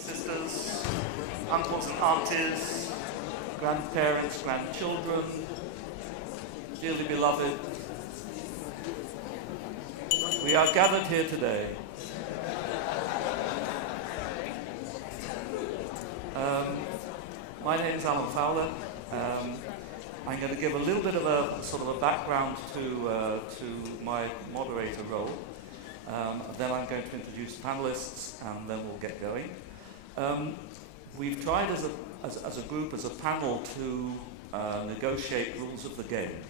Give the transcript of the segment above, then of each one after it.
and sisters, uncles and aunties, grandparents, grandchildren, dearly beloved, we are gathered here today my name is Alan Fowler. I'm going to give a little bit of a sort of a background to my moderator role. Then I'm going to introduce the panelists, and then we'll get going. We've tried as a group, as a panel, to negotiate rules of the game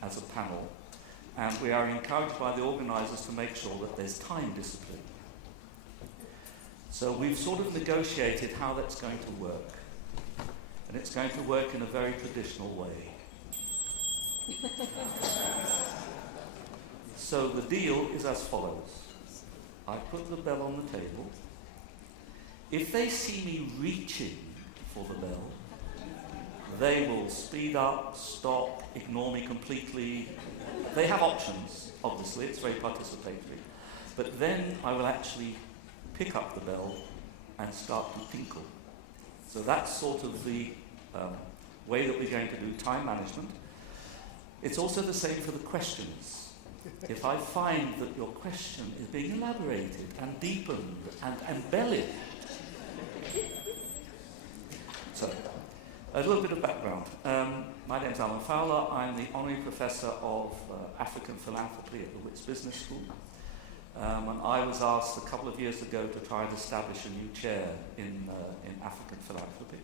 as a panel. And we are encouraged by the organisers to make sure that there's time discipline. So we've sort of negotiated how that's going to work. And it's going to work in a very traditional way. So the deal is as follows. I put the bell on the table. If they see me reaching for the bell, they will speed up, stop, ignore me completely. They have options, obviously, it's very participatory. But then I will actually pick up the bell and start to tinkle. So that's sort of the way that we're going to do time management. It's also the same for the questions. If I find that your question is being elaborated and deepened and embellished. So, a little bit of background. My name is Alan Fowler. I'm the Honorary Professor of African Philanthropy at the Wits Business School. And I was asked a couple of years ago to try and establish a new chair in African philanthropy,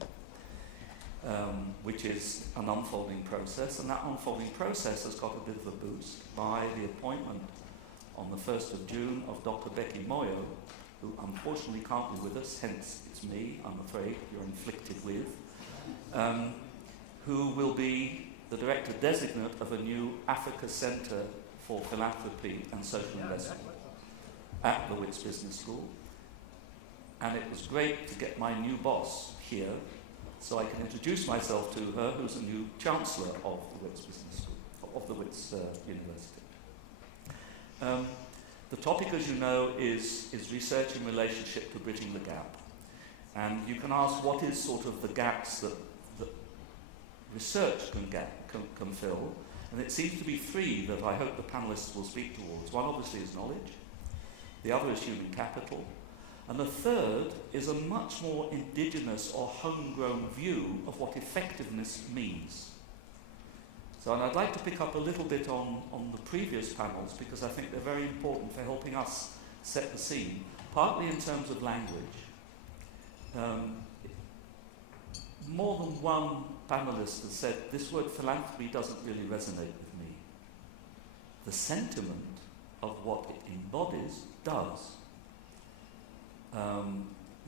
which is an unfolding process. And that unfolding process has got a bit of a boost by the appointment on the 1st of June of Dr. Becky Moyo, who unfortunately can't be with us, hence it's me, I'm afraid, you're inflicted with, who will be the Director Designate of a new Africa Centre for Philanthropy and Social Investment at the Wits Business School. And it was great to get my new boss here so I can introduce myself to her, who's a new Chancellor of the Wits Business School, of the Wits University. The topic, as you know, is research in relationship to bridging the gap. And you can ask what is sort of the gaps that research can fill. And it seems to be three that I hope the panelists will speak towards. One obviously is knowledge. The other is human capital. And the third is a much more indigenous or homegrown view of what effectiveness means. So, and I'd like to pick up a little bit on the previous panels because I think they're very important for helping us set the scene, partly in terms of language. More than one panelist has said this word philanthropy doesn't really resonate with me. The sentiment of what it embodies does.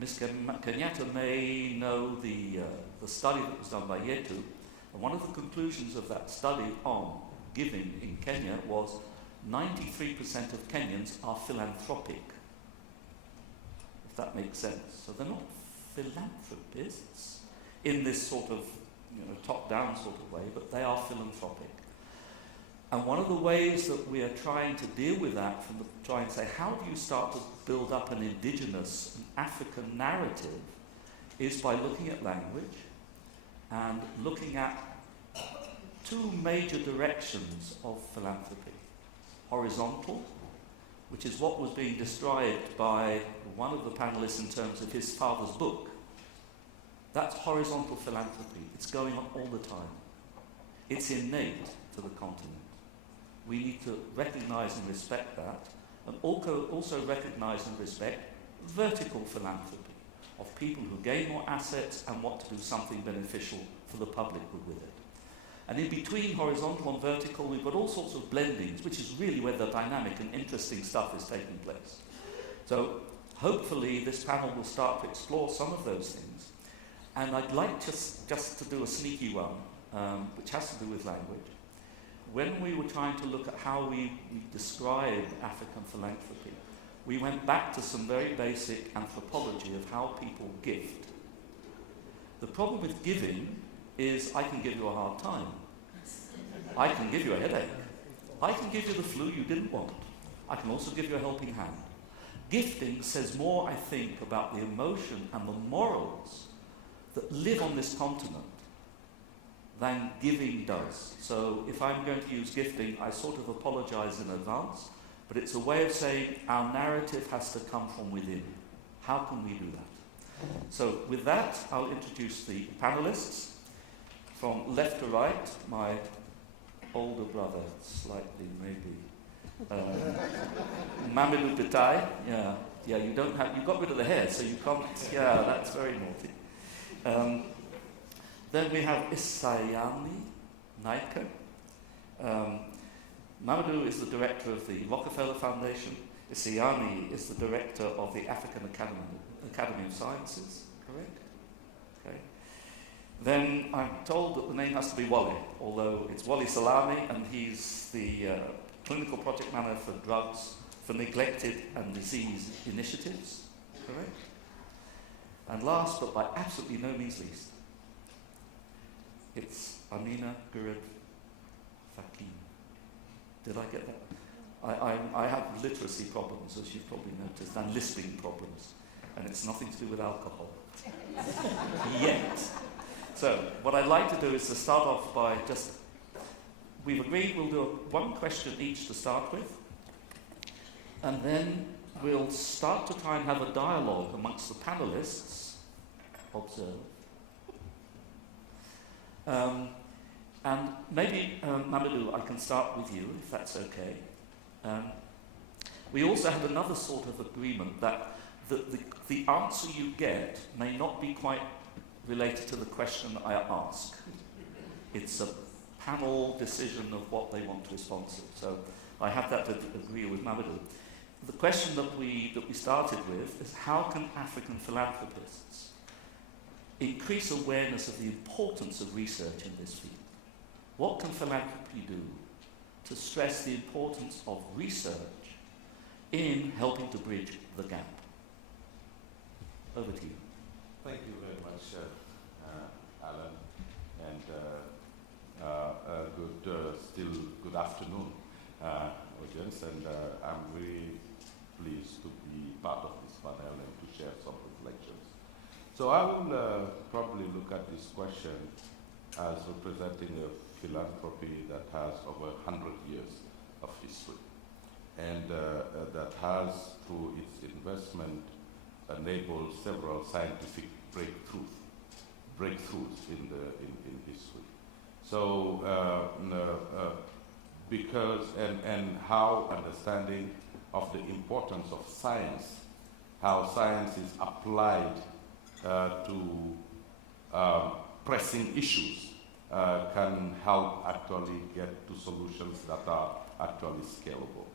Ms. Kenyatta may know the study that was done by Yetu, and one of the conclusions of that study on giving in Kenya was 93% of Kenyans are philanthropic, if that makes sense. So they're not philanthropists in this sort of top-down sort of way, but they are philanthropic. And one of the ways that we are trying to deal with that, try and say, how do you start to build up an indigenous, an African narrative, is by looking at language and looking at two major directions of philanthropy. Horizontal, which is what was being described by one of the panelists in terms of his father's book. That's horizontal philanthropy. It's going on all the time. It's innate to the continent. We need to recognize and respect that, and also recognize and respect vertical philanthropy of people who gain more assets and want to do something beneficial for the public with it. And in between horizontal and vertical, we've got all sorts of blendings, which is really where the dynamic and interesting stuff is taking place. So hopefully this panel will start to explore some of those things. And I'd like just to do a sneaky one, which has to do with language. When we were trying to look at how we describe African philanthropy, we went back to some very basic anthropology of how people gift. The problem with giving is I can give you a hard time. I can give you a headache. I can give you the flu you didn't want. I can also give you a helping hand. gifting says more, I think, about the emotion and the morals that live on this continent than giving does. So if I'm going to use gifting, I sort of apologize in advance, but it's a way of saying our narrative has to come from within. How can we do that? So with that, I'll introduce the panelists. From left to right, my older brother, slightly maybe, Mamadou Bitaille. Yeah, you got rid of the hair, so you can't, yeah, that's very naughty. Then we have Isayami Naika. Mamadou is the director of the Rockefeller Foundation. Isayami is the director of the African Academy of Sciences, correct? Okay. Then I'm told that the name has to be Wally, although it's Wally Salami, and he's the clinical project manager for drugs for neglected and disease initiatives, correct? And last, but by absolutely no means least, it's Amina Gurib Fakim. Did I get that? I have literacy problems, as you've probably noticed, and lisping problems, and it's nothing to do with alcohol. Yet. So, what I'd like to do is to start off by just, we've agreed we'll do one question each to start with, and then we'll start to try and have a dialogue amongst the panelists. Observe. And maybe, Mamadou, I can start with you, if that's okay. We also had another sort of agreement that the answer you get may not be quite related to the question I ask. It's a panel decision of what they want to respond to. So I have that to agree with Mamadou. The question that we started with is, how can African philanthropists increase awareness of the importance of research in this field? What can philanthropy do to stress the importance of research in helping to bridge the gap? Over to you. Thank you very much, Alan, and good afternoon, audience, and I'm really pleased to be part of this panel and to share some reflections. So I will probably look at this question as representing a philanthropy that has over 100 years of history, and that has, through its investment, enabled several scientific breakthroughs in history. So because and how understanding of the importance of science, how science is applied to pressing issues, can help actually get to solutions that are actually scalable.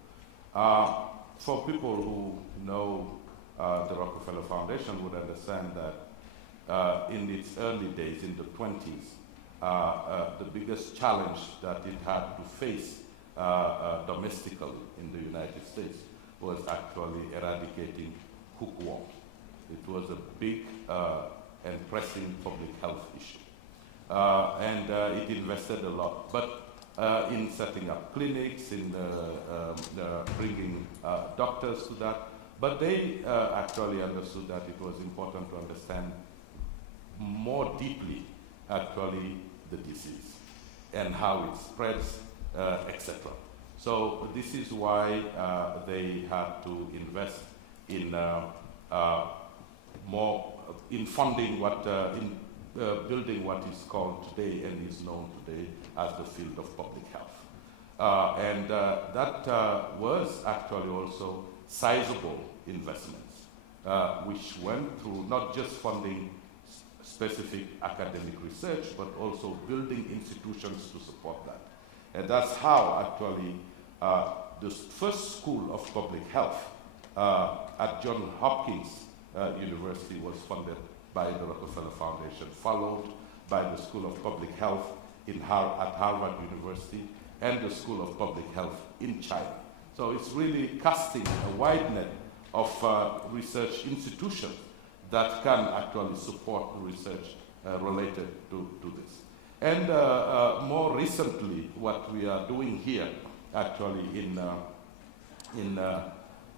For people who know the Rockefeller Foundation would understand that in its early days, in the 20s, the biggest challenge that it had to face domestically in the United States was actually eradicating hookworm. It was a big and pressing public health issue. And it invested a lot, but in setting up clinics, in bringing doctors to that. But they actually understood that it was important to understand more deeply, actually, the disease and how it spreads, etc. So this is why they had to invest in more in funding building what is called today and is known today as the field of public health. And that was actually also sizable investments, which went through not just funding specific academic research, but also building institutions to support that. And that's how actually the first school of public health at Johns Hopkins University was funded by the Rockefeller Foundation, followed by the School of Public Health at Harvard University and the School of Public Health in China. So it's really casting a wide net of research institutions that can actually support research related to this. And more recently, what we are doing here, actually in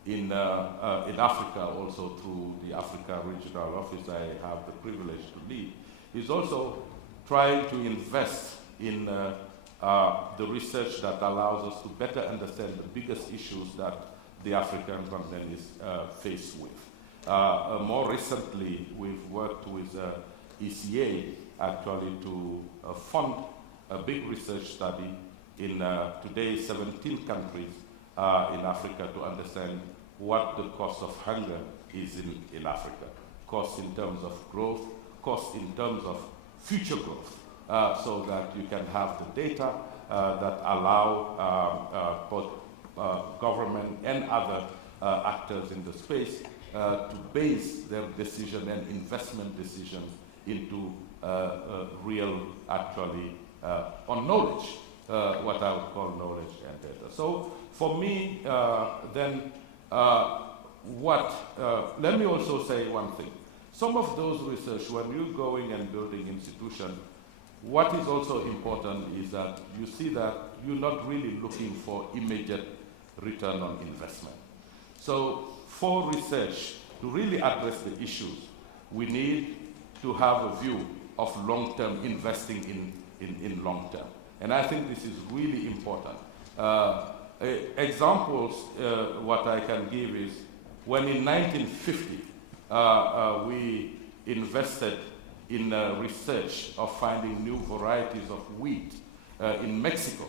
in Africa, also through the Africa Regional Office I have the privilege to lead, is also trying to invest in the research that allows us to better understand the biggest issues that the African continent is faced with. More recently, we've worked with ECA actually to fund a big research study in today 17 countries in Africa to understand what the cost of hunger is in Africa. Cost in terms of growth, cost in terms of future growth, so that you can have the data that allow both government and other actors in the space to base their decision and investment decisions into real, actually, on knowledge, what I would call knowledge and data. So for me, let me also say one thing. Some of those research, when you're going and building institutions, what is also important is that you see that you're not really looking for immediate return on investment. So for research to really address the issues, we need to have a view of long-term investing in long-term. And I think this is really important. Examples, what I can give is, when in 1950, we invested in research of finding new varieties of wheat in Mexico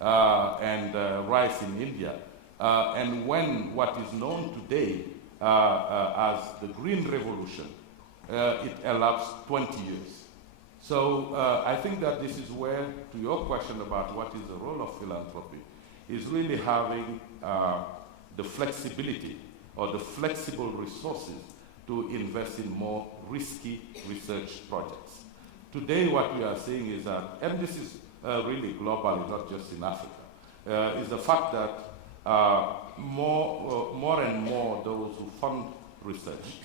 and rice in India. And when what is known today as the Green Revolution, it elapsed 20 years. So I think that this is where, to your question about what is the role of philanthropy, is really having the flexibility or the flexible resources to invest in more risky research projects. Today what we are seeing is that, and this is really global, not just in Africa, is the fact that more and more those who fund research,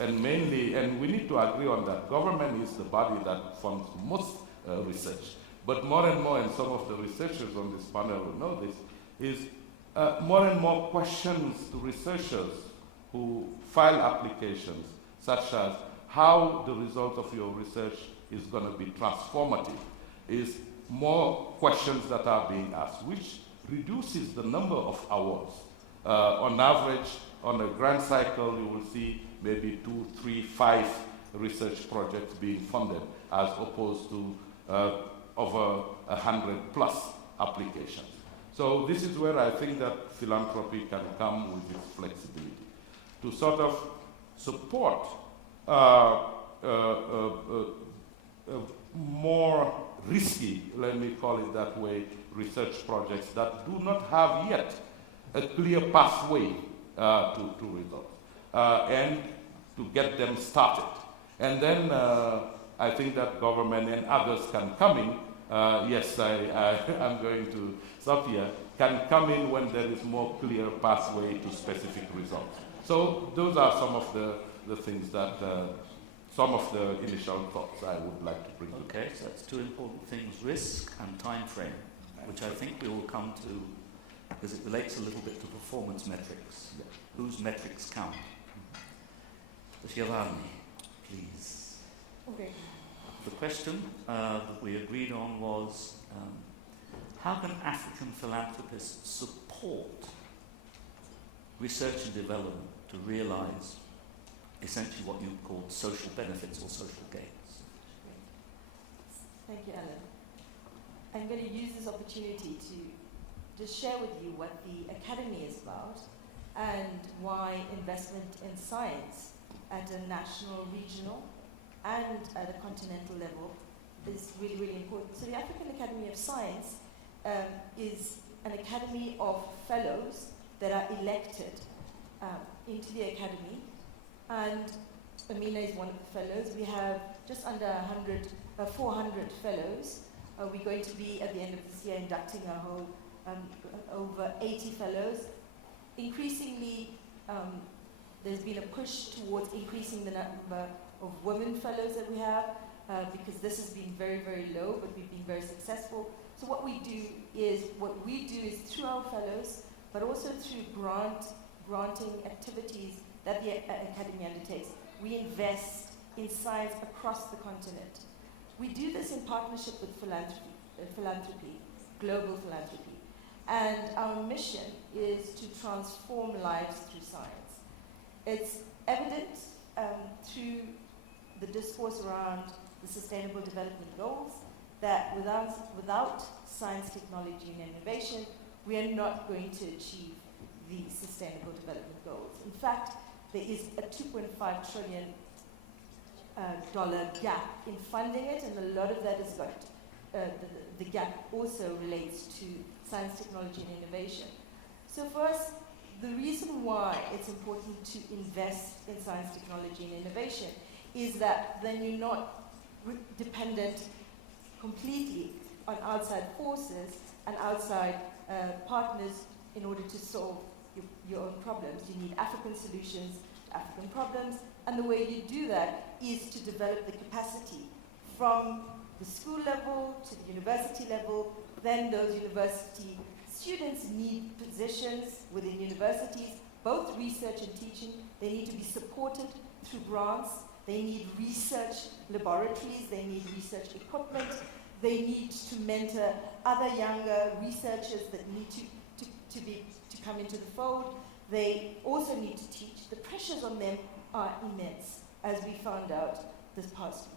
and mainly, and we need to agree on that, government is the body that funds most research. But more and more, and some of the researchers on this panel will know this, is more and more questions to researchers who file applications, such as how the result of your research is going to be transformative, is more questions that are being asked, which reduces the number of awards. On average, on a grant cycle, you will see maybe 2, 3, 5 research projects being funded, as opposed to over 100+ applications. So this is where I think that philanthropy can come with its flexibility, to sort of support more risky, let me call it that way, research projects that do not have yet a clear pathway to results, and to get them started. And then I think that government and others can come in, yes, I'm going to stop here, can come in when there is more clear pathway to specific results. So those are some of the things that, some of the initial thoughts I would like to bring. Okay, so that's two important things, risk and time frame, which I think we will come to, because it relates a little bit to performance metrics. Yeah. Whose metrics count? Shirani, please. Okay. The question that we agreed on was, how can African philanthropists support research and development to realize essentially what you call social benefits or social gains? Thank you, Alan. I'm going to use this opportunity to just share with you what the Academy is about and why investment in science at a national, regional, and at a continental level is really, really important. So the African Academy of Science is an academy of fellows that are elected into the academy, and Amina is one of the fellows. We have just under 400 fellows. We're going to be, at the end of this year, inducting a whole over 80 fellows. Increasingly, there's been a push towards increasing the number of women fellows that we have, because this has been very, very low, but we've been very successful. So what we do is through our fellows, but also through grant granting activities that the Academy undertakes. We invest in science across the continent. We do this in partnership with philanthropy, global philanthropy. And our mission is to transform lives through science. It's evident through the discourse around the Sustainable Development Goals that without science, technology, and innovation, we are not going to achieve the Sustainable Development Goals. In fact, there is a $2.5 trillion gap in funding it, and a lot of that is got, the gap also relates to science, technology, and innovation. So for us, the reason why it's important to invest in science, technology, and innovation is that then you're not dependent completely on outside forces and outside partners in order to solve your own problems. You need African solutions to African problems, and the way you do that is to develop the capacity from the school level to the university level. Then those university students need positions within universities, both research and teaching. They need to be supported through grants. They need research laboratories. They need research equipment. They need to mentor other younger researchers that need to come into the fold. They also need to teach. The pressures on them are immense, as we found out this past week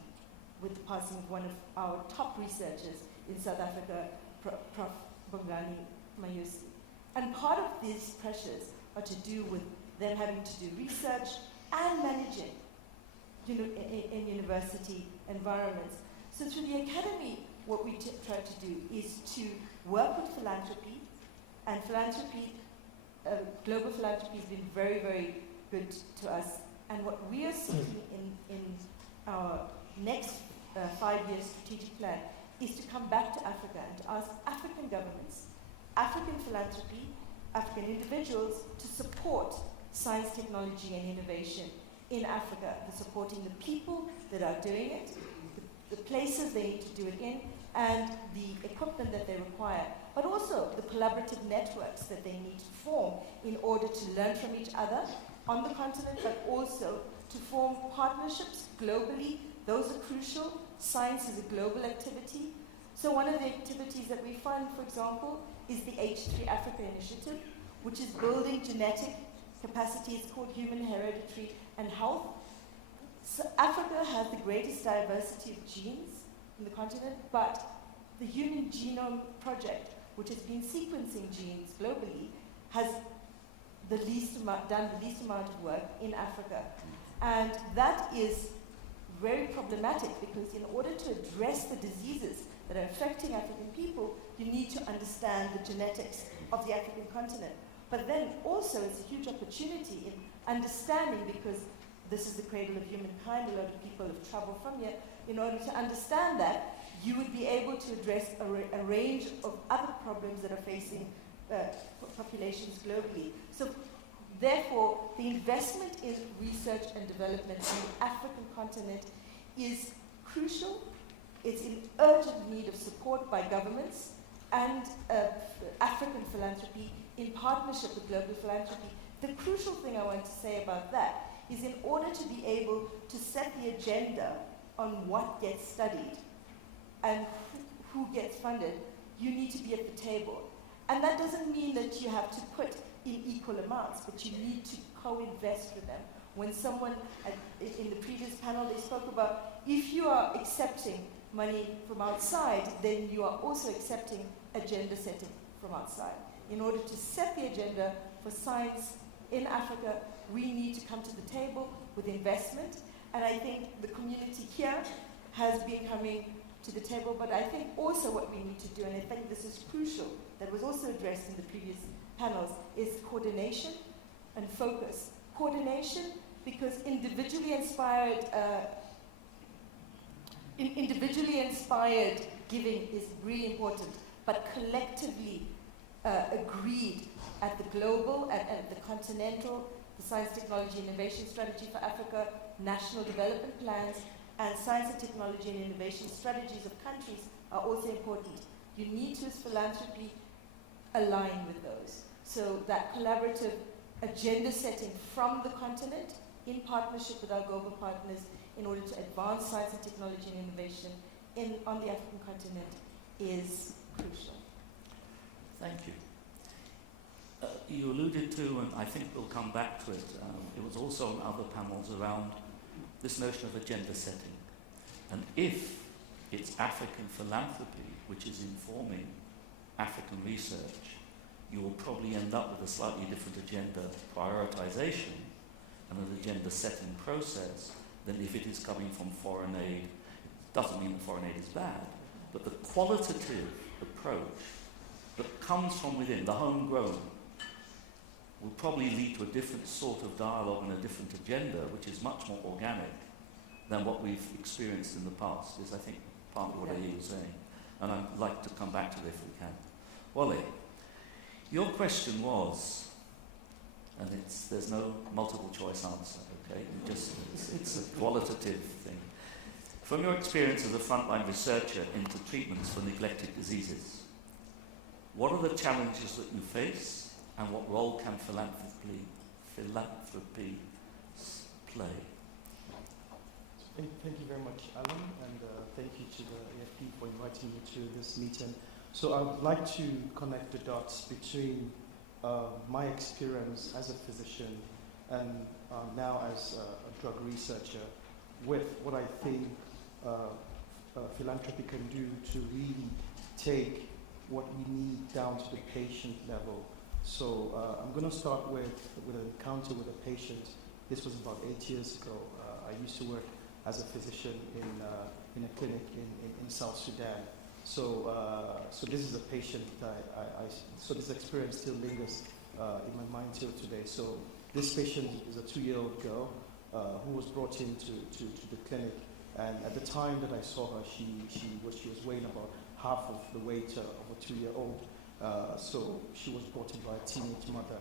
with the passing of one of our top researchers in South Africa, Prof. Bongani Mayusi. And part of these pressures are to do with them having to do research and managing in university environments. So through the Academy, what we try to do is to work with philanthropy, and philanthropy, global philanthropy has been very, very good to us. And what we are seeking in our next 5-year strategic plan is to come back to Africa and to ask African governments, African philanthropy, African individuals to support science, technology, and innovation in Africa. They're supporting the people that are doing it, the places they need to do it in, and the equipment that they require, but also the collaborative networks that they need to form in order to learn from each other on the continent, but also to form partnerships globally. Those are crucial. Science is a global activity. So one of the activities that we fund, for example, is the H3 Africa initiative, which is building genetic capacity. It's called Human Hereditary and Health. So Africa has the greatest diversity of genes in the continent, but the Human Genome Project, which has been sequencing genes globally, has done the least amount of work in Africa. And that is very problematic because in order to address the diseases that are affecting African people, you need to understand the genetics of the African continent. But then also it's a huge opportunity in understanding, because this is the cradle of humankind, a lot of people have traveled from here. In order to understand that, you would be able to address a range of other problems that are facing populations globally. So therefore, the investment in research and development in the African continent is crucial. It's in urgent need of support by governments and African philanthropy in partnership with global philanthropy. The crucial thing I want to say about that is, in order to be able to set the agenda on what gets studied and who gets funded, you need to be at the table. And that doesn't mean that you have to put in equal amounts, but you need to co-invest with them. When someone, in the previous panel, they spoke about, if you are accepting money from outside, then you are also accepting agenda setting from outside. In order to set the agenda for science in Africa, we need to come to the table with investment. And I think the community here has been coming to the table, but I think also what we need to do, and I think this is crucial, that was also addressed in the previous panels, is coordination and focus. Coordination, because individually inspired giving is really important, but collectively agreed at the global, at the continental, the Science, Technology, and Innovation Strategy for Africa, national development plans, and science and technology and innovation strategies of countries are also important. You need to, as philanthropy, align with those. So that collaborative agenda setting from the continent in partnership with our global partners in order to advance science and technology and innovation on the African continent is crucial. Thank you. You alluded to, and I think we'll come back to it, it was also on other panels around this notion of agenda setting. And if it's African philanthropy which is informing African research, you will probably end up with a slightly different agenda prioritization and an agenda setting process than if it is coming from foreign aid. It doesn't mean that foreign aid is bad, but the qualitative approach that comes from within, the homegrown, will probably lead to a different sort of dialogue and a different agenda, which is much more organic than what we've experienced in the past, is I think partly what I was saying. And I'd like to come back to it if we can. Wally, your question was, and there's no multiple choice answer, okay? It's a qualitative thing. From your experience as a frontline researcher into treatments for neglected diseases, what are the challenges that you face, and what role can philanthropy play? Thank you very much, Alan, and thank you to the AFP for inviting me to this meeting. So I would like to connect the dots between my experience as a physician and now as a drug researcher with what I think philanthropy can do to really take what we need down to the patient level. So I'm going to start with an encounter with a patient. This was about 8 years ago. I used to work as a physician in a clinic in South Sudan. So this is a patient that so this experience still lingers in my mind till today. So this patient is a 2-year-old girl who was brought into the clinic, and at the time that I saw her, she was weighing about half of the weight of a 2-year-old. So she was brought in by a teenage mother.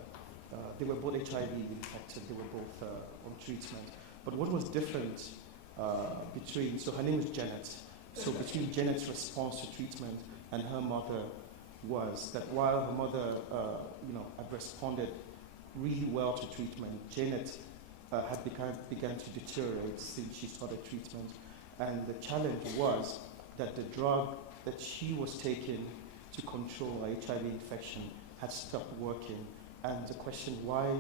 They were both HIV infected. They were both on treatment. But what was different so her name was Janet. So between Janet's response to treatment and her mother was that while her mother, had responded really well to treatment, Janet had begun to deteriorate since she started treatment. And the challenge was that the drug that she was taking to control her HIV infection had stopped working. And the question why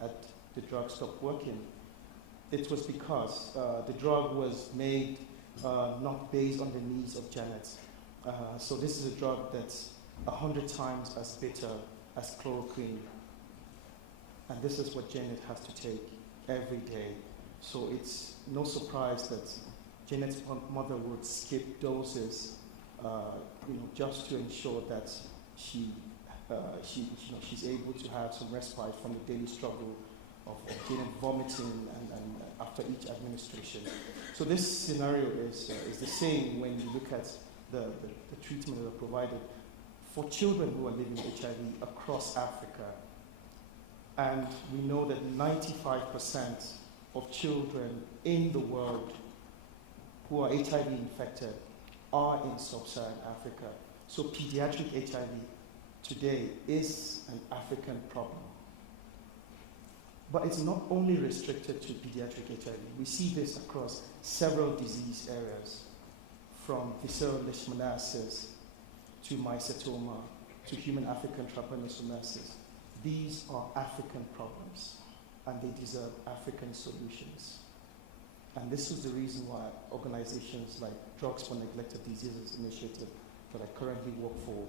had the drug stopped working? It was because the drug was made not based on the needs of Janet. So this is a drug that's 100 times as bitter as chloroquine. And this is what Janet has to take every day. So it's no surprise that Janet's mother would skip doses just to ensure that she's able to have some respite from the daily struggle of Janet vomiting and after each administration. So this scenario is the same when you look at the treatment that are provided for children who are living with HIV across Africa. And we know that 95% of children in the world who are HIV infected are in sub-Saharan Africa. So pediatric HIV today is an African problem. But it's not only restricted to pediatric HIV. We see this across several disease areas, from visceral leishmaniasis to mycetoma to human African trypanosomiasis. These are African problems, and they deserve African solutions. And this is the reason why organizations like Drugs for Neglected Diseases Initiative that I currently work for,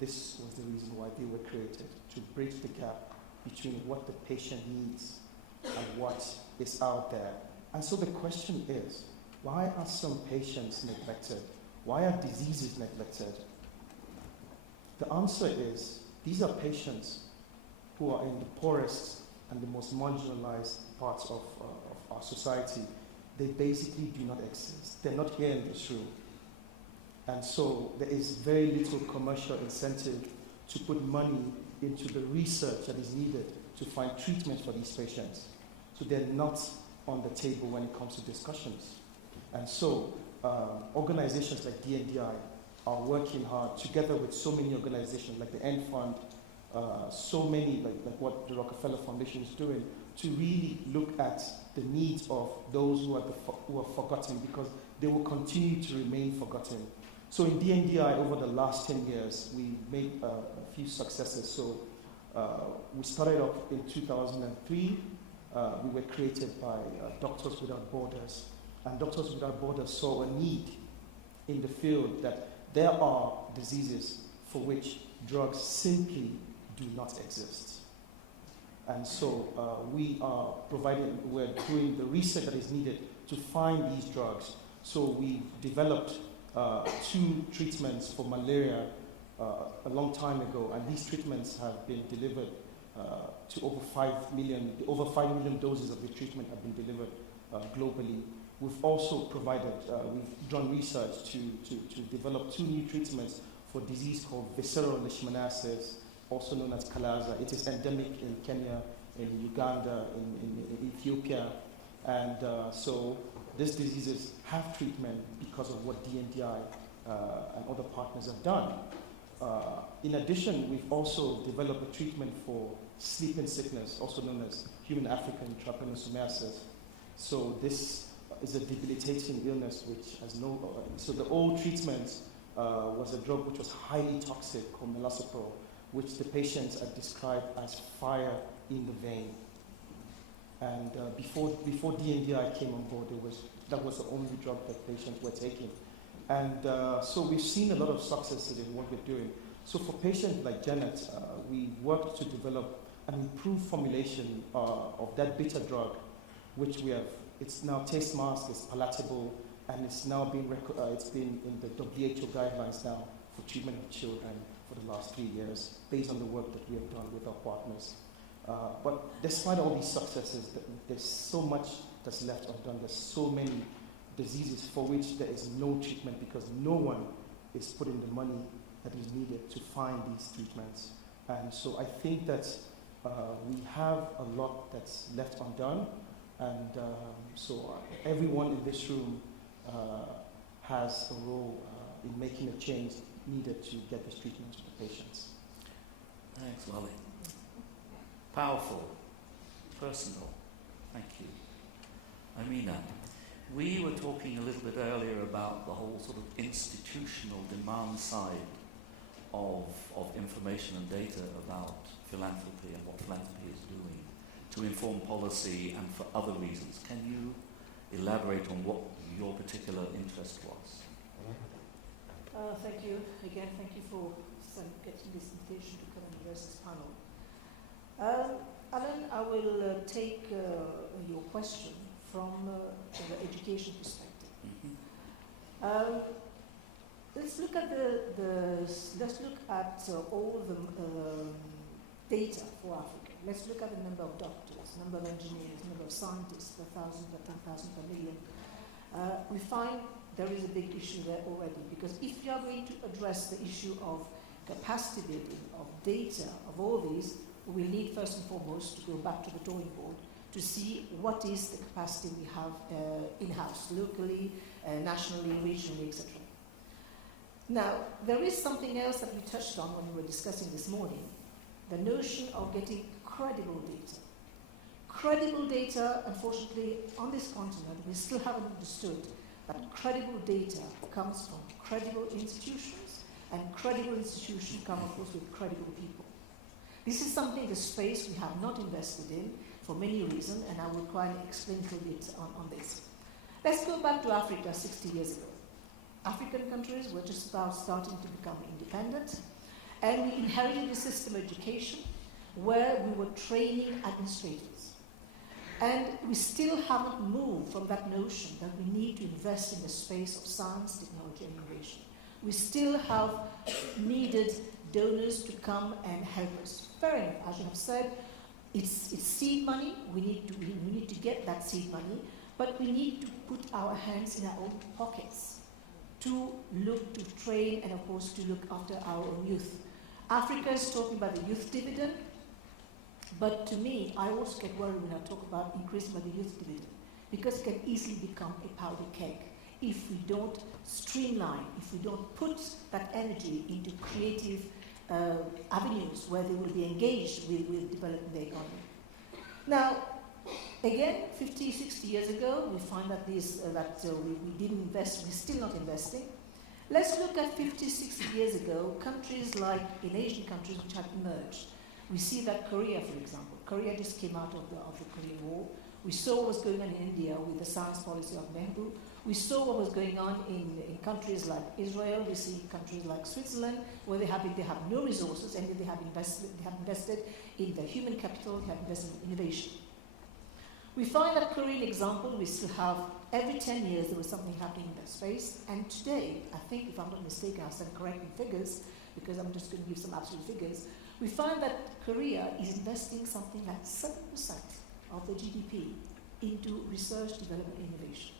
this was the reason why they were created, to bridge the gap between what the patient needs and what is out there. And so the question is, why are some patients neglected? Why are diseases neglected? The answer is, these are patients who are in the poorest and the most marginalized parts of our society. They basically do not exist. They're not here in this room. And so there is very little commercial incentive to put money into the research that is needed to find treatment for these patients. So they're not on the table when it comes to discussions. And so organizations like DNDI are working hard together with so many organizations like the End Fund, so many, like what the Rockefeller Foundation is doing, to really look at the needs of those who are forgotten, because they will continue to remain forgotten. So in DNDi, over the last 10 years, we made a few successes. So we started off in 2003. We were created by Doctors Without Borders. And Doctors Without Borders saw a need in the field that there are diseases for which drugs simply do not exist. And so we're doing the research that is needed to find these drugs. So we developed 2 treatments for malaria a long time ago, and these treatments have been delivered to over 5 million. Over 5 million doses of the treatment have been delivered globally. We've also provided, we've done research to develop 2 new treatments for a disease called visceral leishmaniasis, also known as Kalaza. It is endemic in Kenya, in Uganda, in Ethiopia. And so these diseases have treatment because of what DNDi and other partners have done. In addition, we've also developed a treatment for sleeping sickness, also known as human African trypanosomiasis. So this is a debilitating illness which has no... so the old treatment was a drug which was highly toxic called meloxicam, which the patients are described as fire in the vein. And before DNDi came on board, that was the only drug that patients were taking. And so we've seen a lot of successes in what we're doing. So for patients like Janet, we worked to develop an improved formulation of that bitter drug, which we have. It's now taste mask, it's palatable, and it's now it's been in the WHO guidelines now for treatment of children for the last 3 years, based on the work that we have done with our partners. But despite all these successes, there's so much that's left undone. There's so many diseases for which there is no treatment because no one is putting the money that is needed to find these treatments. And so I think that we have a lot that's left undone. And so everyone in this room has a role in making a change needed to get this treatment to the patients. Thanks, Wally. Powerful, personal. Thank you. Amina, we were talking a little bit earlier about the whole sort of institutional demand side of information and data about philanthropy and what philanthropy is doing to inform policy and for other reasons. Can you elaborate on what your particular interest was? Thank you. Again, thank you for getting this invitation to come and address this panel. Alan, I will take your question from the education perspective. Mm-hmm. Let's look at all the data for Africa. Let's look at the number of doctors, number of engineers, number of scientists per 1,000, per 10,000, per million. We find there is a big issue there already, because if you are going to address the issue of capacity building, of data, of all these, we need first and foremost to go back to the drawing board to see what is the capacity we have in-house, locally, nationally, regionally, etc. Now, there is something else that we touched on when we were discussing this morning, the notion of getting credible data. Credible data, unfortunately, on this continent, we still haven't understood that credible data comes from credible institutions, and credible institutions come, of course, with credible people. This is something, the space we have not invested in for many reasons, and I will try and explain a little bit on this. Let's go back to Africa 60 years ago. African countries were just about starting to become independent, and we inherited a system of education where we were training administrators. And we still haven't moved from that notion that we need to invest in the space of science, technology, and innovation. We still have needed donors to come and help us. Fair enough, as you have said, it's seed money. We need to get that seed money, but we need to put our hands in our own pockets to look, to train, and of course to look after our own youth. Africa is talking about the youth dividend, but to me, I also get worried when I talk about increasing the youth dividend, because it can easily become a powder keg if we don't streamline, if we don't put that energy into creative avenues where they will be engaged with developing the economy. Now, again, 50, 60 years ago, we find that we didn't invest, we're still not investing. Let's look at 50, 60 years ago, countries like in Asian countries which had emerged. We see that Korea, for example, Korea just came out of the Korean War. We saw what was going on in India with the science policy of Nehru. We saw what was going on in countries like Israel. We see countries like Switzerland, where they have no resources, and yet they have invested in their human capital, they have invested in innovation. We find that Korean example, we still have, every 10 years there was something happening in that space, and today, I think if I'm not mistaken, I'll stand correct in figures, because I'm just going to give some absolute figures, we find that Korea is investing something like 7% of the GDP into research, development, and innovation.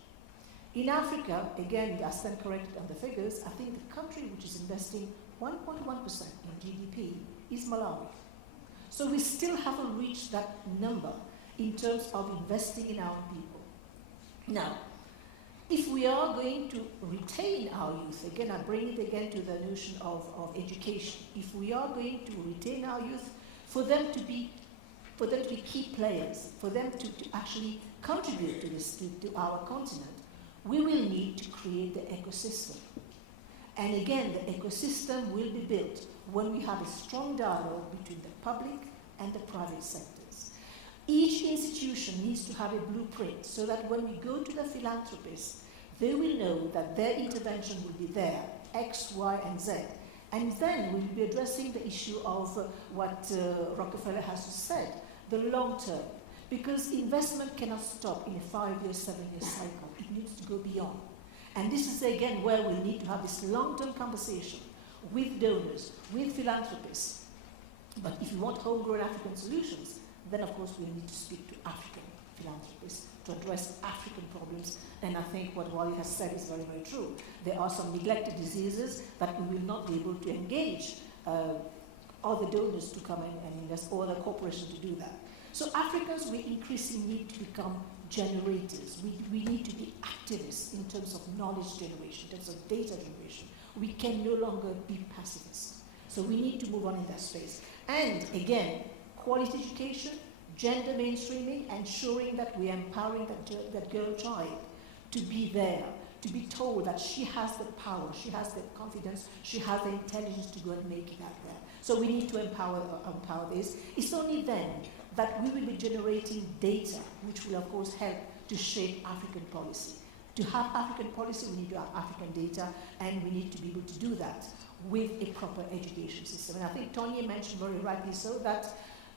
In Africa, again, I stand corrected on the figures, I think the country which is investing 1.1% in GDP is Malawi. So we still haven't reached that number in terms of investing in our people. Now, if we are going to retain our youth, again, I bring it again to the notion of education. If we are going to retain our youth, for them to be key players, for them to actually contribute to this, to our continent, we will need to create the ecosystem. And again, the ecosystem will be built when we have a strong dialogue between the public and the private sectors. Each institution needs to have a blueprint so that when we go to the philanthropists, they will know that their intervention will be there, X, Y, and Z. And then we'll be addressing the issue of what Rockefeller has said, the long term. Because investment cannot stop in a 5-year, 7-year cycle. It needs to go beyond. And this is again where we need to have this long-term conversation with donors, with philanthropists. But if you want homegrown African solutions, then of course we need to speak to African philanthropists to address African problems. And I think what Wally has said is very, very true. There are some neglected diseases that we will not be able to engage other donors to come in and invest, or other corporations to do that. So Africans, we increasingly need to become generators. We need to be activists in terms of knowledge generation, in terms of data generation. We can no longer be pacifists. So we need to move on in that space. And again, quality education, gender mainstreaming, ensuring that we are empowering that girl child to be there, to be told that she has the power, she has the confidence, she has the intelligence to go and make it out there. So we need to empower this. It's only then that we will be generating data, which will of course help to shape African policy. To have African policy, we need to have African data, and we need to be able to do that with a proper education system. And I think Tonya mentioned very rightly so that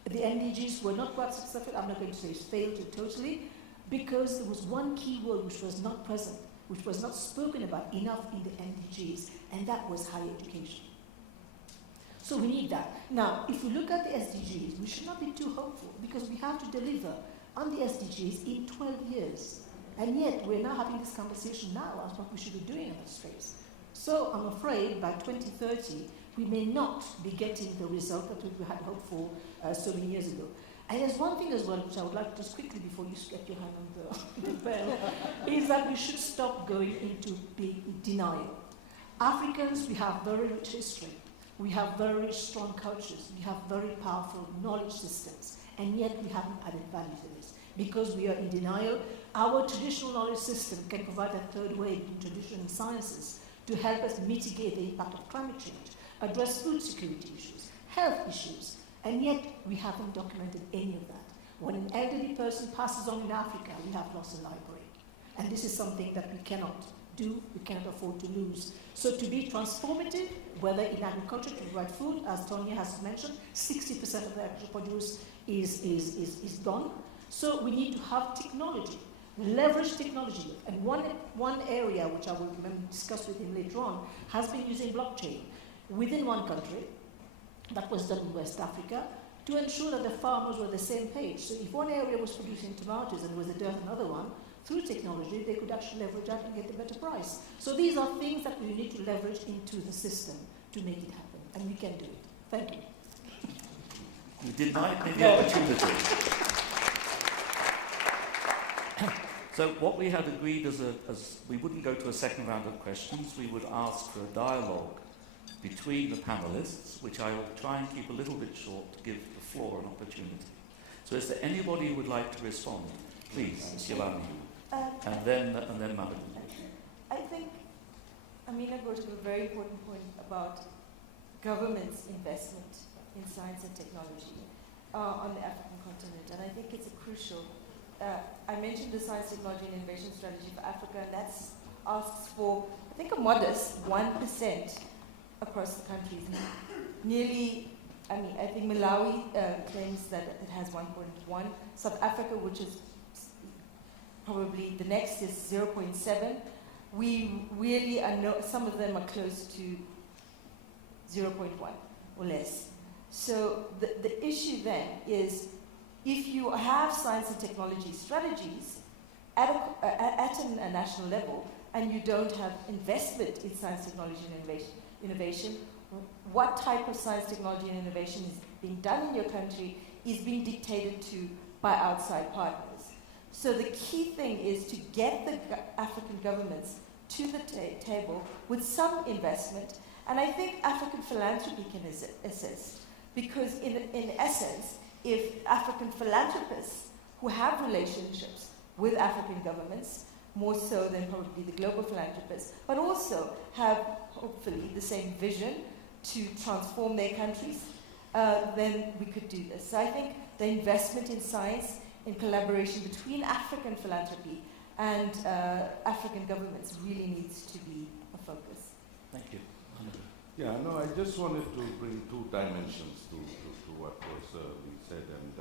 the NDGs were not quite successful. I'm not going to say it's failed totally, because there was one key word which was not present, which was not spoken about enough in the NDGs, and that was higher education. So we need that. Now, if we look at the SDGs, we should not be too hopeful, because we have to deliver on the SDGs in 12 years. And yet, we're now having this conversation now as what we should be doing in that space. So I'm afraid by 2030, we may not be getting the result that we had hoped for so many years ago. And there's one thing as well, which I would like to just quickly, before you get your hand on the bell, is that we should stop going into big denial. Africans, we have very rich history. We have very strong cultures. We have very powerful knowledge systems. And yet we haven't added value to this. Because we are in denial, our traditional knowledge system can provide a third wave in traditional sciences to help us mitigate the impact of climate change, address food security issues, health issues, and yet we haven't documented any of that. When an elderly person passes on in Africa, we have lost a library. And this is something that we cannot do, we cannot afford to lose. So to be transformative, whether in agriculture to provide food, as Tonya has mentioned, 60% of the agricultural produce is gone. So we need to have technology, leverage technology. And one area which I will discuss with him later on has been using blockchain within one country, that was done in West Africa, to ensure that the farmers were on the same page. So if one area was producing tomatoes and there was a dearth in another one, through technology, they could actually leverage that and get a better price. So these are things that we need to leverage into the system to make it happen, and we can do it. Thank you. You denied me the opportunity. So what we had agreed as we wouldn't go to a second round of questions, we would ask for a dialogue between the panelists, which I will try and keep a little bit short to give the floor an opportunity. So is there anybody who would like to respond? Please, Silani. And then Madam. I think Amina brought up a very important point about government's investment in science and technology on the African continent, and I think it's a crucial. I mentioned the Science, Technology and Innovation Strategy for Africa, and that asks for, I think, a modest 1% across the countries. Nearly, I think Malawi claims that it has 1.1. South Africa, which is probably the next, is 0.7. We really are some of them are close to 0.1 or less. So the issue then is, if you have science and technology strategies at a national level and you don't have investment in science, technology and innovation, what type of science, technology and innovation is being done in your country is being dictated to by outside partners. So the key thing is to get the African governments to the table with some investment, and I think African philanthropy can assist, because in essence, if African philanthropists who have relationships with African governments, more so than probably the global philanthropists, but also have hopefully the same vision to transform their countries, then we could do this. So I think the investment in science, in collaboration between African philanthropy and African governments, really needs to be a focus. Thank you. Yeah, no, I just wanted to bring two dimensions to what was being said and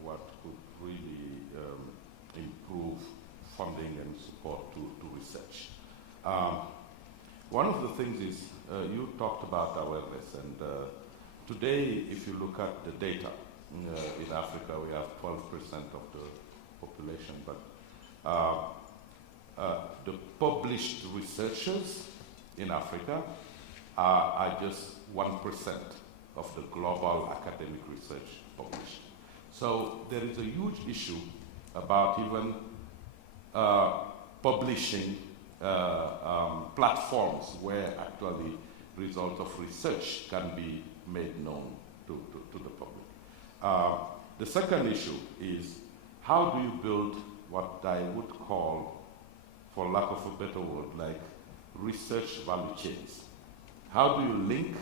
what could really improve funding and support to research. One of the things is, you talked about awareness, and today, if you look at the data, in Africa we have 12% of the population, but the published researchers in Africa are just 1% of the global academic research published. So there is a huge issue about even publishing platforms where actually results of research can be made known to the public. The second issue is, how do you build what I would call, for lack of a better word, like research value chains? How do you link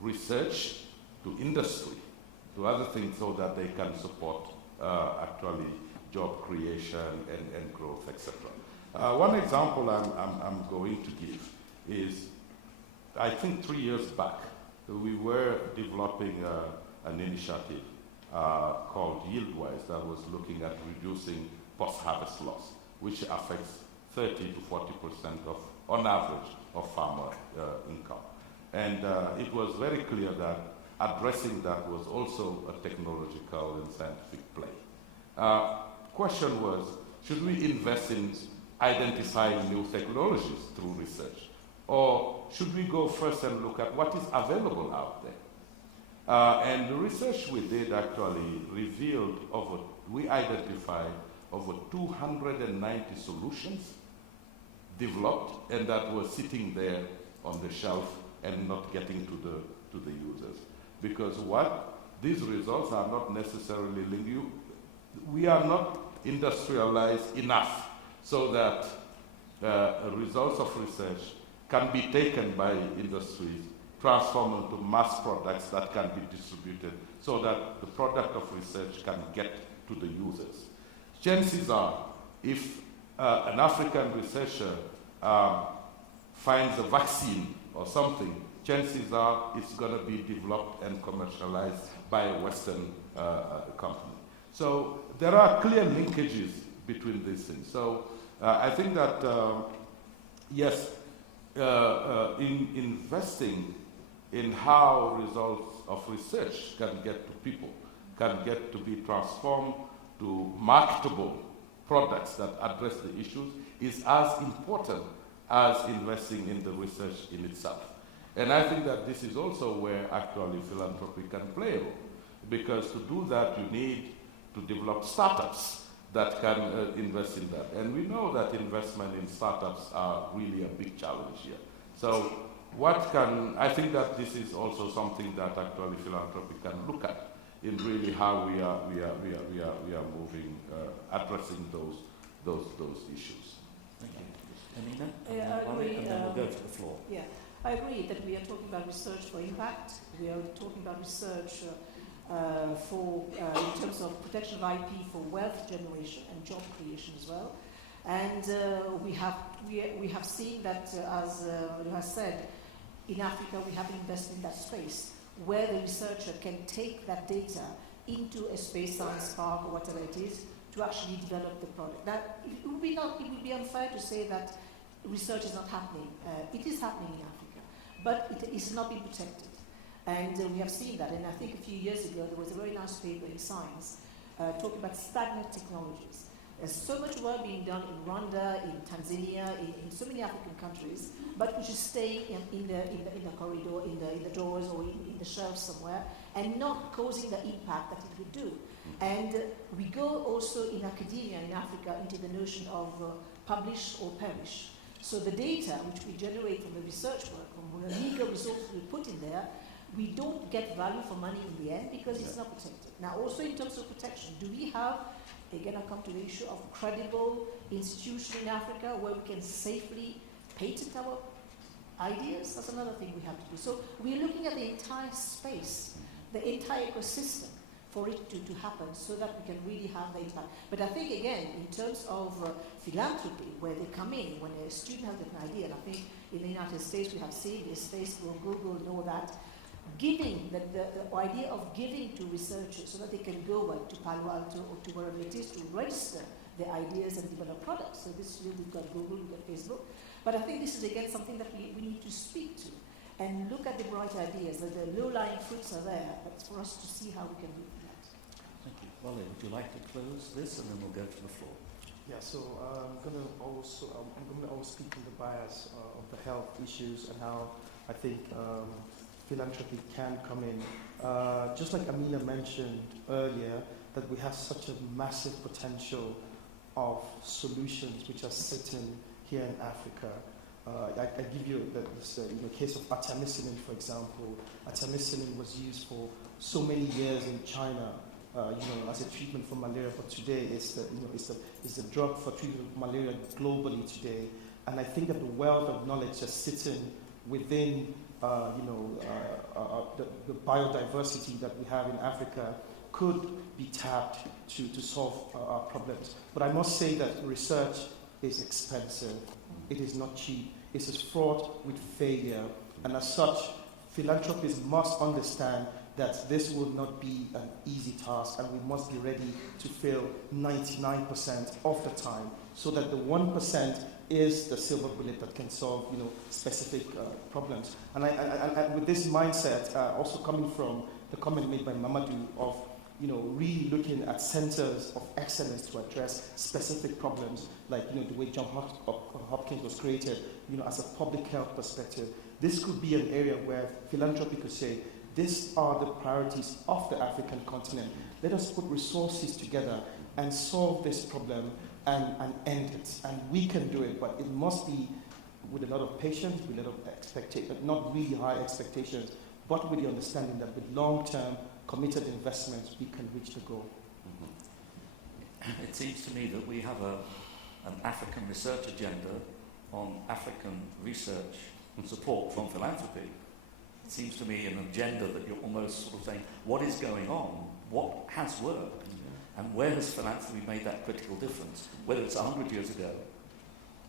research to industry, to other things, so that they can support actually job creation and growth, etc. One example I'm going to give is, I think 3 years back, we were developing an initiative called YieldWise that was looking at reducing post-harvest loss, which affects 30 to 40% of, on average, of farmer income. And it was very clear that addressing that was also a technological and scientific play. Question was, should we invest in identifying new technologies through research? Or should we go first and look at what is available out there? And the research we did actually revealed we identified over 290 solutions developed and that were sitting there on the shelf and not getting to the users. Because these results are not necessarily linked. We are not industrialized enough so that results of research can be taken by industries, transformed into mass products that can be distributed so that the product of research can get to the users. Chances are, if an African researcher finds a vaccine or something, chances are it's going to be developed and commercialized by a Western company. So there are clear linkages between these things. So I think that, yes, in investing in how results of research can get to people, can get to be transformed to marketable products that address the issues, is as important as investing in the research in itself. And I think that this is also where actually philanthropy can play a role, because to do that you need to develop startups that can invest in that. And we know that investment in startups are really a big challenge here. So I think that this is also something that actually Philanthropic can look at in really how we are moving, addressing those issues. Thank you. Amina? Yeah, I agree, And then we'll go to the floor. Yeah, I agree that we are talking about research for impact. We are talking about research in terms of protection of IP for wealth generation and job creation as well. And we have seen that, as you have said, in Africa we have invested in that space where the researcher can take that data into a space science park or whatever it is to actually develop the product. That it would be unfair to say that research is not happening. It is happening in Africa, but it is not being protected. And we have seen that. And I think a few years ago there was a very nice paper in Science talking about stagnant technologies. There's so much work being done in Rwanda, in Tanzania, in so many African countries, but which is staying in the corridor, in the drawers, or in the shelves somewhere, and not causing the impact that it would do. And we go also in academia in Africa into the notion of publish or perish. So the data which we generate from the research work, from the legal resources we put in there, we don't get value for money in the end because it's not protected. Now also in terms of protection, do we have, again I come to the issue of credible institution in Africa where we can safely patent our ideas? That's another thing we have to do. So we're looking at the entire space, the entire ecosystem for it to happen so that we can really have the impact. But I think again, in terms of philanthropy, where they come in, when a student has an idea, and I think in the United States we have seen this, Facebook, Google, and all that, giving, the idea of giving to researchers so that they can go to Palo Alto or to wherever it is to register their ideas and develop products. So this year we've got Google, we've got Facebook. But I think this is again something that we need to speak to and look at the bright ideas. The low-lying fruits are there, but it's for us to see how we can do that. Thank you. Wale, would you like to close this and then we'll go to the floor? Yeah, so I'm going to also speak from the bias of the health issues and how I think philanthropy can come in. Just like Amina mentioned earlier, that we have such a massive potential of solutions which are sitting here in Africa. I give you the case of artemisinin, for example. Artemisinin was used for so many years in China, as a treatment for malaria. But today, it's the drug for treatment of malaria globally today. And I think that the wealth of knowledge just sitting within, the biodiversity that we have in Africa could be tapped to solve our problems. But I must say that research is expensive. It is not cheap. It is fraught with failure. And as such, philanthropists must understand that this will not be an easy task, and we must be ready to fail 99% of the time, so that the 1% is the silver bullet that can solve, specific problems. And with this mindset, also coming from the comment made by Mamadou of, really looking at centers of excellence to address specific problems, like, the way Johns Hopkins was created, as a public health perspective. This could be an area where philanthropy could say, these are the priorities of the African continent. Let us put resources together and solve this problem and end it. And we can do it, but it must be with a lot of patience, with a lot of expectation, not really high expectations, but with the understanding that with long-term committed investments, we can reach the goal. Mm-hmm. It seems to me that we have an African research agenda on African research and support from philanthropy. It seems to me an agenda that you're almost sort of saying, what is going on? What has worked? And where has philanthropy made that critical difference? Whether it's 100 years ago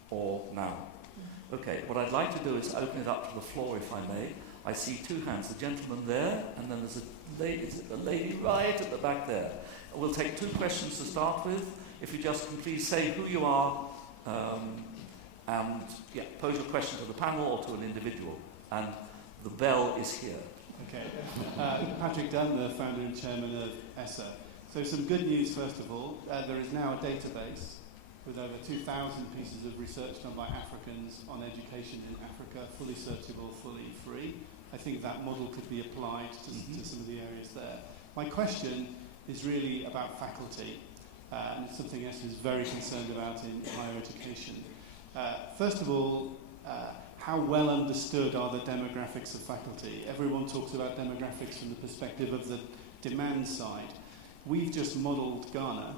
or now. Okay, what I'd like to do is open it up to the floor, if I may. I see two hands, the gentleman there, and then there's a lady right at the back there. We'll take two questions to start with. If you just can please say who you are, and pose your question to the panel or to an individual. And the bell is here. Okay. Patrick Dunn, the founder and chairman of ESSA. So some good news, first of all. There is now a database with over 2,000 pieces of research done by Africans on education in Africa, fully searchable, fully free. I think that model could be applied to some of the areas there. My question is really about faculty, and it's something ESSA is very concerned about in higher education. First of all, how well understood are the demographics of faculty? Everyone talks about demographics from the perspective of the demand side. We've just modelled Ghana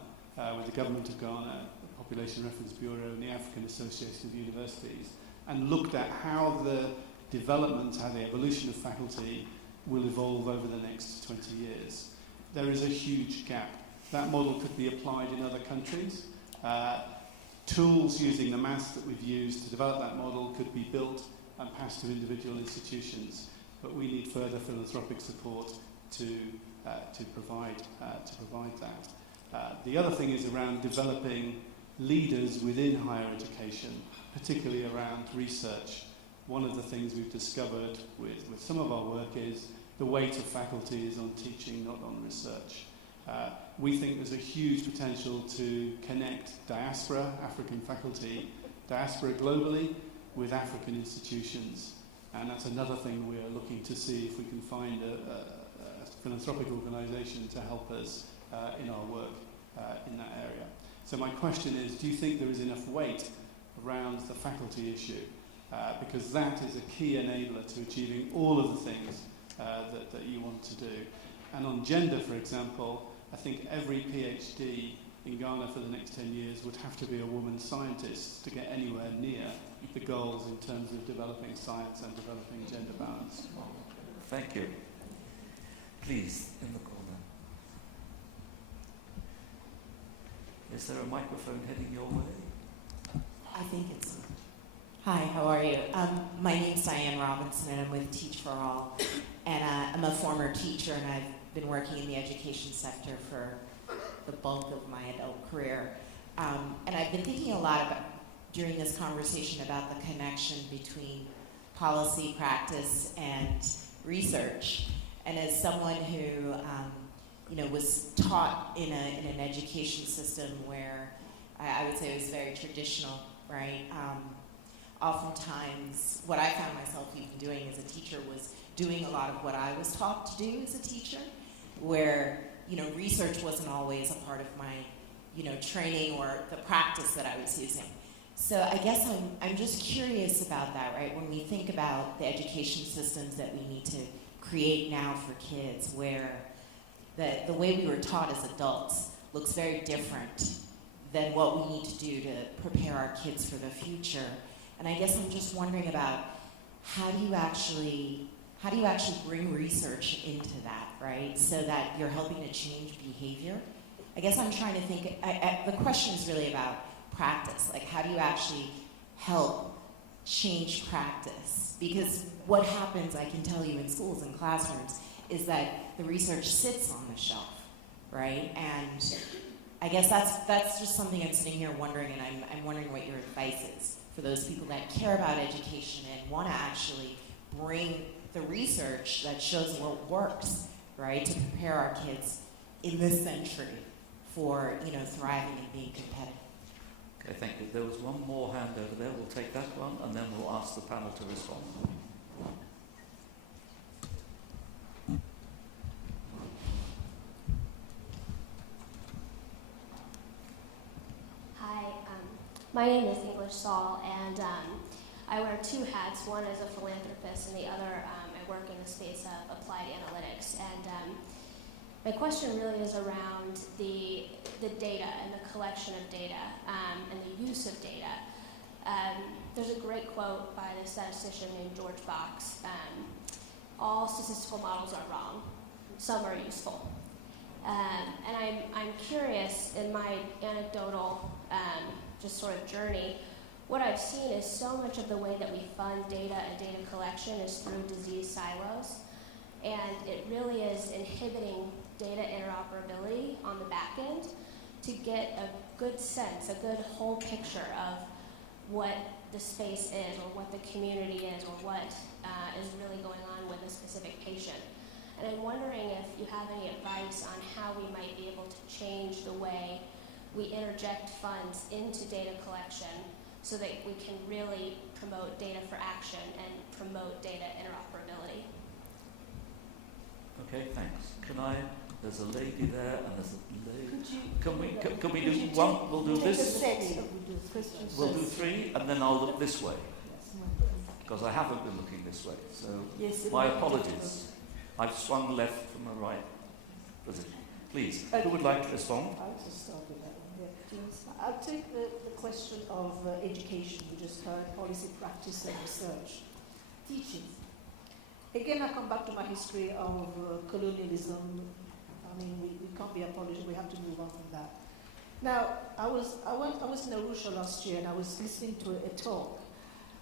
with the government of Ghana, the Population Reference Bureau and the African Association of Universities, and looked at how the development, how the evolution of faculty will evolve over the next 20 years. There is a huge gap. That model could be applied in other countries. Tools using the maths that we've used to develop that model could be built and passed to individual institutions, but we need further philanthropic support to provide that. The other thing is around developing leaders within higher education, particularly around research. One of the things we've discovered with some of our work is the weight of faculty is on teaching, not on research. We think there's a huge potential to connect diaspora, African faculty, diaspora globally, with African institutions. And that's another thing we're looking to see if we can find a philanthropic organisation to help us in our work in that area. So my question is, do you think there is enough weight around the faculty issue? Because that is a key enabler to achieving all of the things that you want to do. And on gender, for example, I think every PhD in Ghana for the next 10 years would have to be a woman scientist to get anywhere near the goals in terms of developing science and developing gender balance. Thank you. Please, in the corner. Is there a microphone heading your way? I think it's... Hi, how are you? My name's Diane Roberts, and I'm with Teach for All. And I'm a former teacher, and I've been working in the education sector for the bulk of my adult career. And I've been thinking a lot about, during this conversation, about the connection between policy, practice, and research. And as someone who was taught in an education system where I would say it was very traditional, right? Oftentimes, what I found myself even doing as a teacher was doing a lot of what I was taught to do as a teacher, where research wasn't always a part of my training or the practice that I was using. So I guess I'm just curious about that, right? When we think about the education systems that we need to create now for kids, where the way we were taught as adults looks very different than what we need to do to prepare our kids for the future. And I guess I'm just wondering about how do you actually bring research into that, right? So that you're helping to change behavior. I guess I'm trying to think, the question is really about practice. Like, how do you actually help change practice? Because what happens, I can tell you, in schools and classrooms, is that the research sits on the shelf, right? And I guess that's just something I'm sitting here wondering, and I'm wondering what your advice is for those people that care about education and want to actually bring the research that shows what works, right, to prepare our kids in this century for, thriving and being competitive. Okay, thank you. There was one more hand over there. We'll take that one, and then we'll ask the panel to respond. Hi, my name is English Saul, and I wear two hats, one as a philanthropist and the other I work in the space of applied analytics. And my question really is around the data and the collection of data and the use of data. There's a great quote by the statistician named George Box. All statistical models are wrong. Some are useful. And I'm curious in my anecdotal just sort of journey, what I've seen is so much of the way that we fund data and data collection is through disease silos. And it really is inhibiting data interoperability on the back end to get a good sense, a good whole picture of what the space is or what the community is or what is really going on with a specific patient. And I'm wondering if you have any advice on how we might be able to change the way we interject funds into data collection so that we can really promote data for action and promote data interoperability. Okay, thanks. There's a lady there, and there's a lady. Can we do one? We'll do this. We'll do questions We'll do first. three, and then I'll look this way. because I haven't been looking this way. So Yes, my apologies. I've swung left from a right position. Please, who would like to respond? I'll just start with that one. Yeah. I'll take the question of education. You just heard policy, practice, and research. Teaching. Again, I come back to my history of colonialism. I mean, we can't be apologetic. We have to move on from that. Now, I was in Arusha last year, and I was listening to a talk.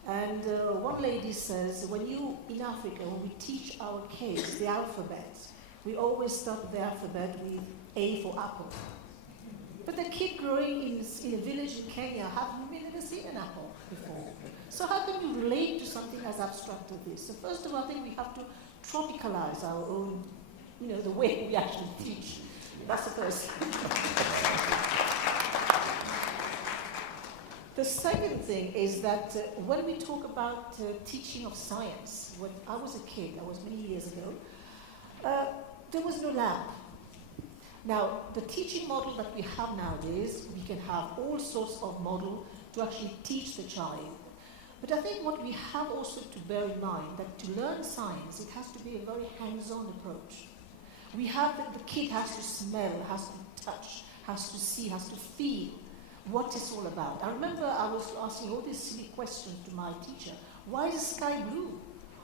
And one lady says, in Africa, when we teach our kids the alphabet, we always start the alphabet with A for apple. But the kid growing in a village in Kenya hasn't never seen an apple before. So how can you relate to something as abstract as this? So first of all, I think we have to tropicalize our own, the way we actually teach. That's the first thing. The second thing is that when we talk about teaching of science, when I was a kid, that was many years ago, there was no lab. Now, the teaching model that we have nowadays, we can have all sorts of model to actually teach the child. But I think what we have also to bear in mind, that to learn science, it has to be a very hands-on approach. We have that the kid has to smell, has to touch, has to see, has to feel what it's all about. I remember I was asking all these silly questions to my teacher. Why is the sky blue?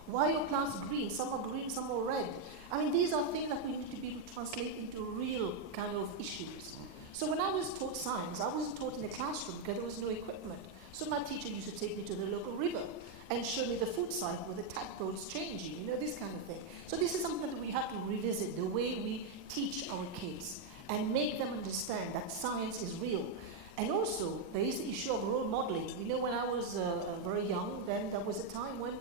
Why are plants green? Some are green, some are red. I mean, these are things that we need to be able to translate into real kind of issues. So when I was taught science, I wasn't taught in a classroom because there was no equipment. So my teacher used to take me to the local river and show me the food cycle where the tadpoles changing, this kind of thing. So this is something that we have to revisit, the way we teach our kids and make them understand that science is real. And also, there is the issue of role modeling. When I was very young, then there was a time when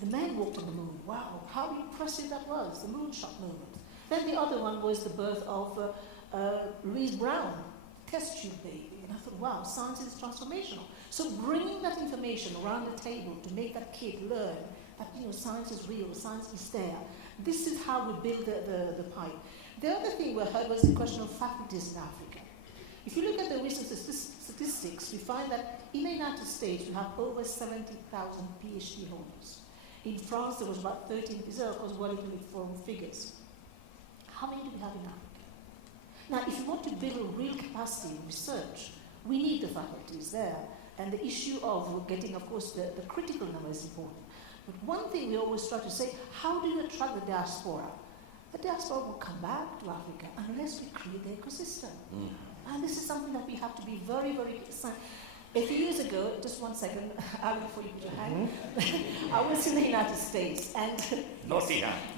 the man walked on the moon. Wow, how impressive that was, the moonshot moment. Then the other one was the birth of Louise Brown, test tube baby. And I thought, wow, science is transformational. So bringing that information around the table to make that kid learn that science is real, science is there. This is how we build the pipe. The other thing we heard was the question of faculties in Africa. If you look at the recent statistics, we find that in the United States we have over 70,000 PhD holders. In France, there was about 13. These are, of course, well-informed figures. How many do we have in Africa? Now, if you want to build a real capacity in research, we need the faculties there. And the issue of getting, of course, the critical number is important. But one thing we always try to say, how do you attract the diaspora? The diaspora will come back to Africa unless we create the ecosystem. And this is something that we have to be very, very concerned. A few years ago, just 1 second, Alan, before you put your hand, I was in the United States, and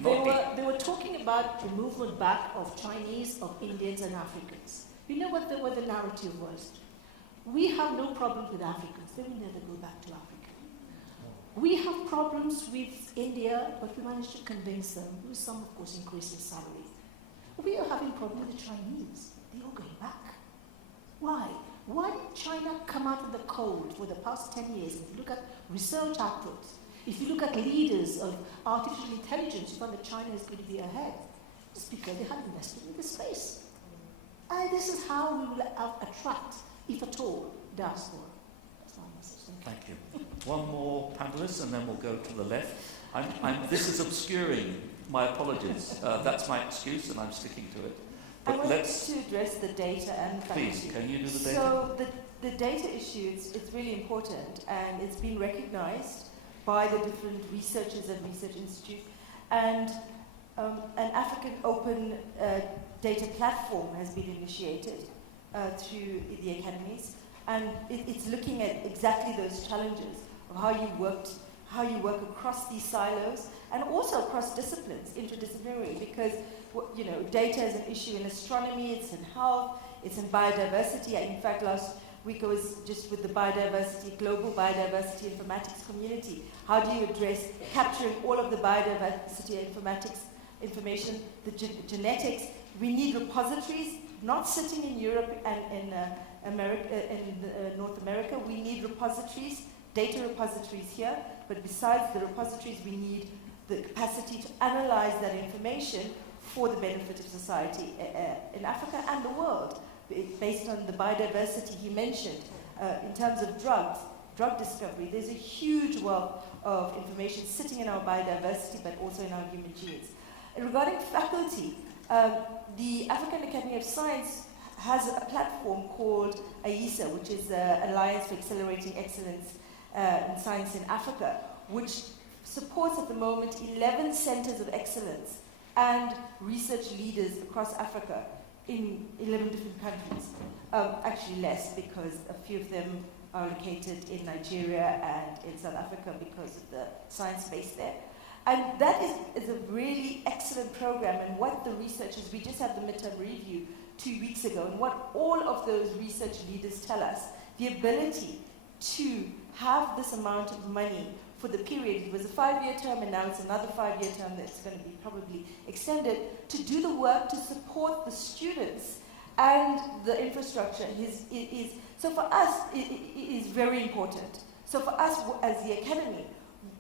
they were talking about the movement back of Chinese, of Indians, and Africans. You know what the narrative was? We have no problems with Africans. They will never go back to Africa. We have problems with India, but we managed to convince them, with some, of course, increase in salary. We are having problems with the Chinese. They're all going back. Why? Why did China come out of the cold for the past 10 years? If you look at research outputs, if you look at leaders of artificial intelligence, you find that China is going to be ahead. It's because they have invested in this space. And this is how we will attract, if at all, diaspora. That's my message. Thank you. One more panelist, and then we'll go to the left. This is obscuring. My apologies. That's my excuse, and I'm sticking to it. I wanted to address the data and faculty. Please, can you do the data? So the data issue, it's really important, and it's been recognized by the different researchers and research institutes. And an African open data platform has been initiated through the academies, and it's looking at exactly those challenges of how you work across these silos and also across disciplines, interdisciplinary, because data is an issue in astronomy, it's in health, it's in biodiversity. In fact, last week I was just with the global biodiversity informatics community. How do you address capturing all of the biodiversity informatics information, the genetics? We need repositories, not sitting in Europe and in North America. We need repositories, data repositories here, but besides the repositories, we need the capacity to analyze that information for the benefit of society in Africa and the world, based on the biodiversity he mentioned. In terms of drugs, drug discovery, there's a huge wealth of information sitting in our biodiversity, but also in our human genes. Regarding faculty, the African Academy of Science has a platform called AISA, which is the Alliance for Accelerating Excellence in Science in Africa, which supports at the moment 11 centers of excellence and research leaders across Africa in 11 different countries. Actually less, because a few of them are located in Nigeria and in South Africa because of the science base there. And that is a really excellent program, and what the researchers, we just had the midterm review 2 weeks ago, and what all of those research leaders tell us, the ability to have this amount of money for the period, it was a 5-year term and now it's another 5-year term that's going to be probably extended, to do the work to support the students and the infrastructure is so for us it is very important. So for us as the Academy,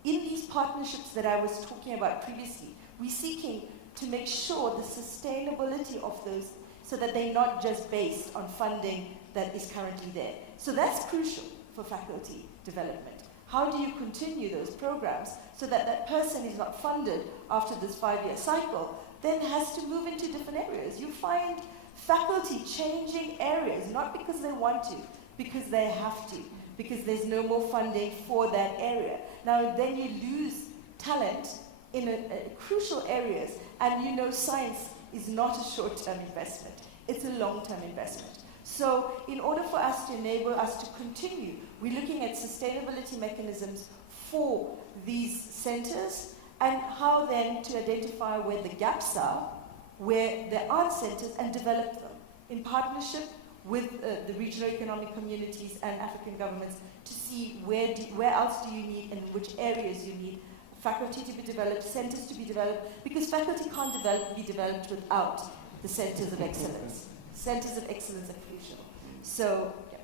in these partnerships that I was talking about previously, we're seeking to make sure the sustainability of those, so that they're not just based on funding that is currently there. So that's crucial for faculty development. How do you continue those programs so that that person is not funded after this 5-year cycle, then has to move into different areas? You find faculty changing areas, not because they want to, because they have to, because there's no more funding for that area. Now then you lose talent in crucial areas, and you know science is not a short-term investment, it's a long-term investment. So in order for us to enable us to continue, we're looking at sustainability mechanisms for these centers and how then to identify where the gaps are, where there aren't centers, and develop them in partnership with the regional economic communities and African governments to see where else do you need and in which areas you need faculty to be developed, centers to be developed, because faculty can't be developed without the centers of excellence. Centers of excellence are crucial. So, yeah.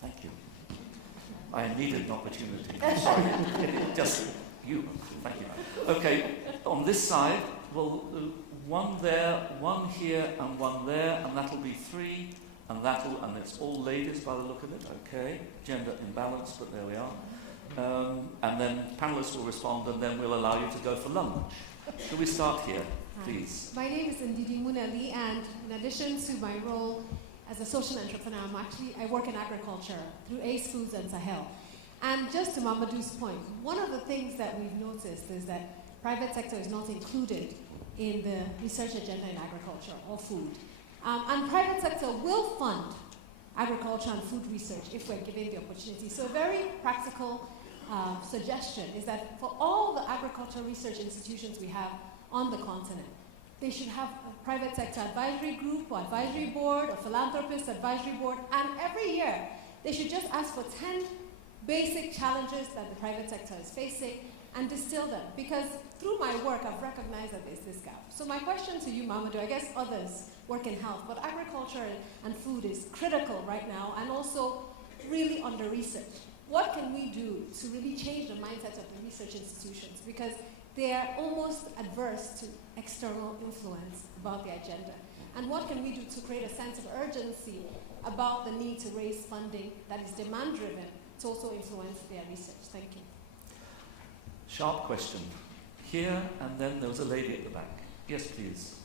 Thank you. I needed an opportunity. Sorry, just you. Thank you. Okay, on this side, well, one there, one here, and one there, and that'll be 3, and it's all ladies by the look of it. Okay, gender imbalance, but there we are. And then panelists will respond, and then we'll allow you to go for lunch. Shall we start here, please? My name is Ndidi Muneli, and in addition to my role as a social entrepreneur, I work in agriculture through Ace Foods and Sahel. And just to Mamadou's point, one of the things that we've noticed is that private sector is not included in the research agenda in agriculture or food. And private sector will fund agriculture and food research if we're given the opportunity. So a very practical suggestion is that for all the agricultural research institutions we have on the continent, they should have a private sector advisory group or advisory board or philanthropist advisory board, and every year they should just ask for 10 basic challenges that the private sector is facing and distill them. Because through my work, I've recognized that there's this gap. So my question to you, Mamadou, I guess others work in health, but agriculture and food is critical right now and also really under-researched. What can we do to really change the mindset of the research institutions? Because they are almost adverse to external influence about the agenda. And what can we do to create a sense of urgency about the need to raise funding that is demand-driven to also influence their research? Thank you. Sharp question. Here, and then there was a lady at the back. Yes, please.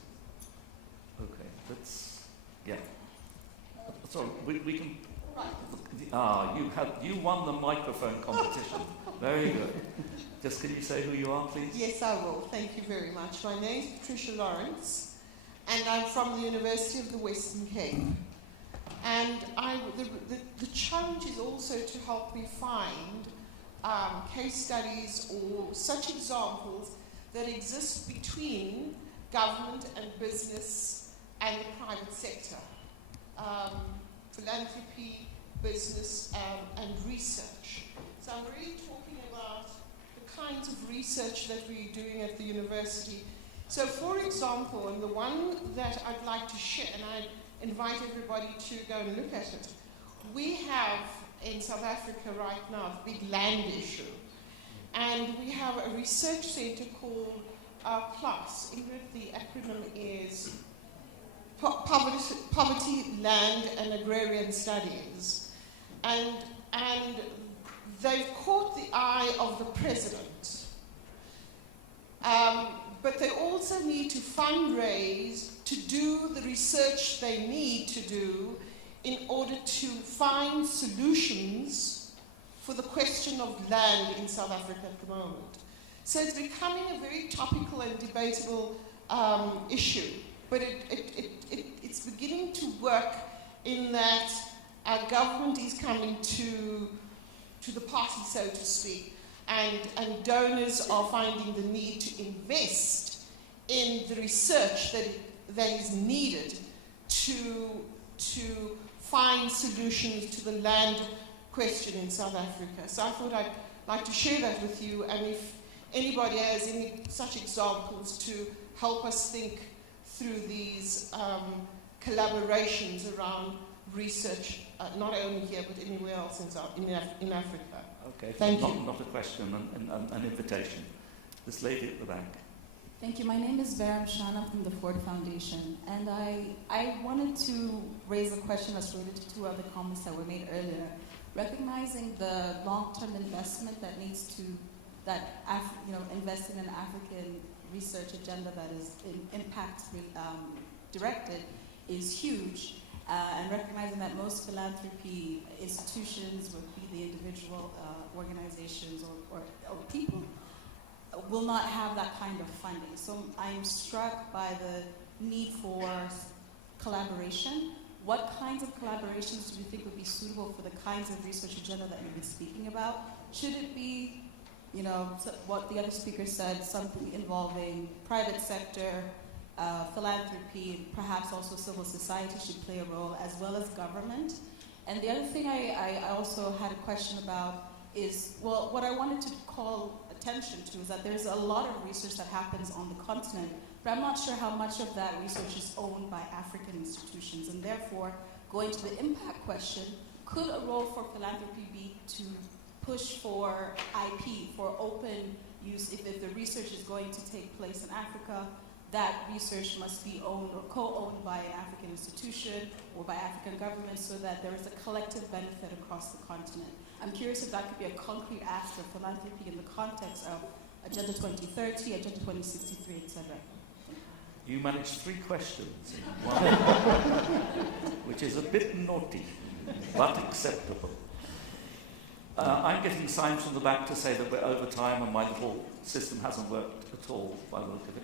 Okay, that's, yeah. Sorry, we can... You won the microphone competition. Very good. Just can you say who you are, please? Yes, I will. Thank you very much. My name is Patricia Lawrence, and I'm from the University of the Western Cape. And the challenge is also to help me find case studies or such examples that exist between government and business and the private sector. Philanthropy, business, and research. So I'm really talking about the kinds of research that we're doing at the university. So for example, and the one that I'd like to share, and I invite everybody to go and look at it, we have in South Africa right now a big land issue. And we have a research center called PLUS. The acronym is Poverty, Land and Agrarian Studies. And they've caught the eye of the president. But they also need to fundraise to do the research they need to do in order to find solutions for the question of land in South Africa at the moment. So it's becoming a very topical and debatable issue, but it's beginning to work in that our government is coming to the party, so to speak, and donors are finding the need to invest in the research that is needed to find solutions to the land question in South Africa. So I thought I'd like to share that with you, and if anybody has any such examples to help us think through these collaborations around research, not only here but anywhere else in Africa. Okay, Thank you. Not a question, an invitation. This lady at the back. Thank you. My name is Varam Shana from the Ford Foundation, and I wanted to raise a question that's related to two other comments that were made earlier. Recognizing the long-term investment that needs to, investing in an African research agenda that is impact directed is huge, and recognizing that most philanthropy institutions, whether it be the individual organizations or people, will not have that kind of funding. So I'm struck by the need for collaboration. What kinds of collaborations do you think would be suitable for the kinds of research agenda that you've been speaking about? Should it be, what the other speaker said, something involving private sector, philanthropy, perhaps also civil society should play a role, as well as government? And the other thing I also had a question about is, what I wanted to call attention to is that there's a lot of research that happens on the continent, but I'm not sure how much of that research is owned by African institutions. And therefore, going to the impact question, could a role for philanthropy be to push for IP, for open use? If the research is going to take place in Africa, that research must be owned or co-owned by an African institution or by African governments, so that there is a collective benefit across the continent. I'm curious if that could be a concrete ask of philanthropy in the context of Agenda 2030, Agenda 2063, etc. You managed 3 questions in one, which is a bit naughty, but acceptable. I'm getting signs from the back to say that we're over time and my little system hasn't worked at all by the look of it.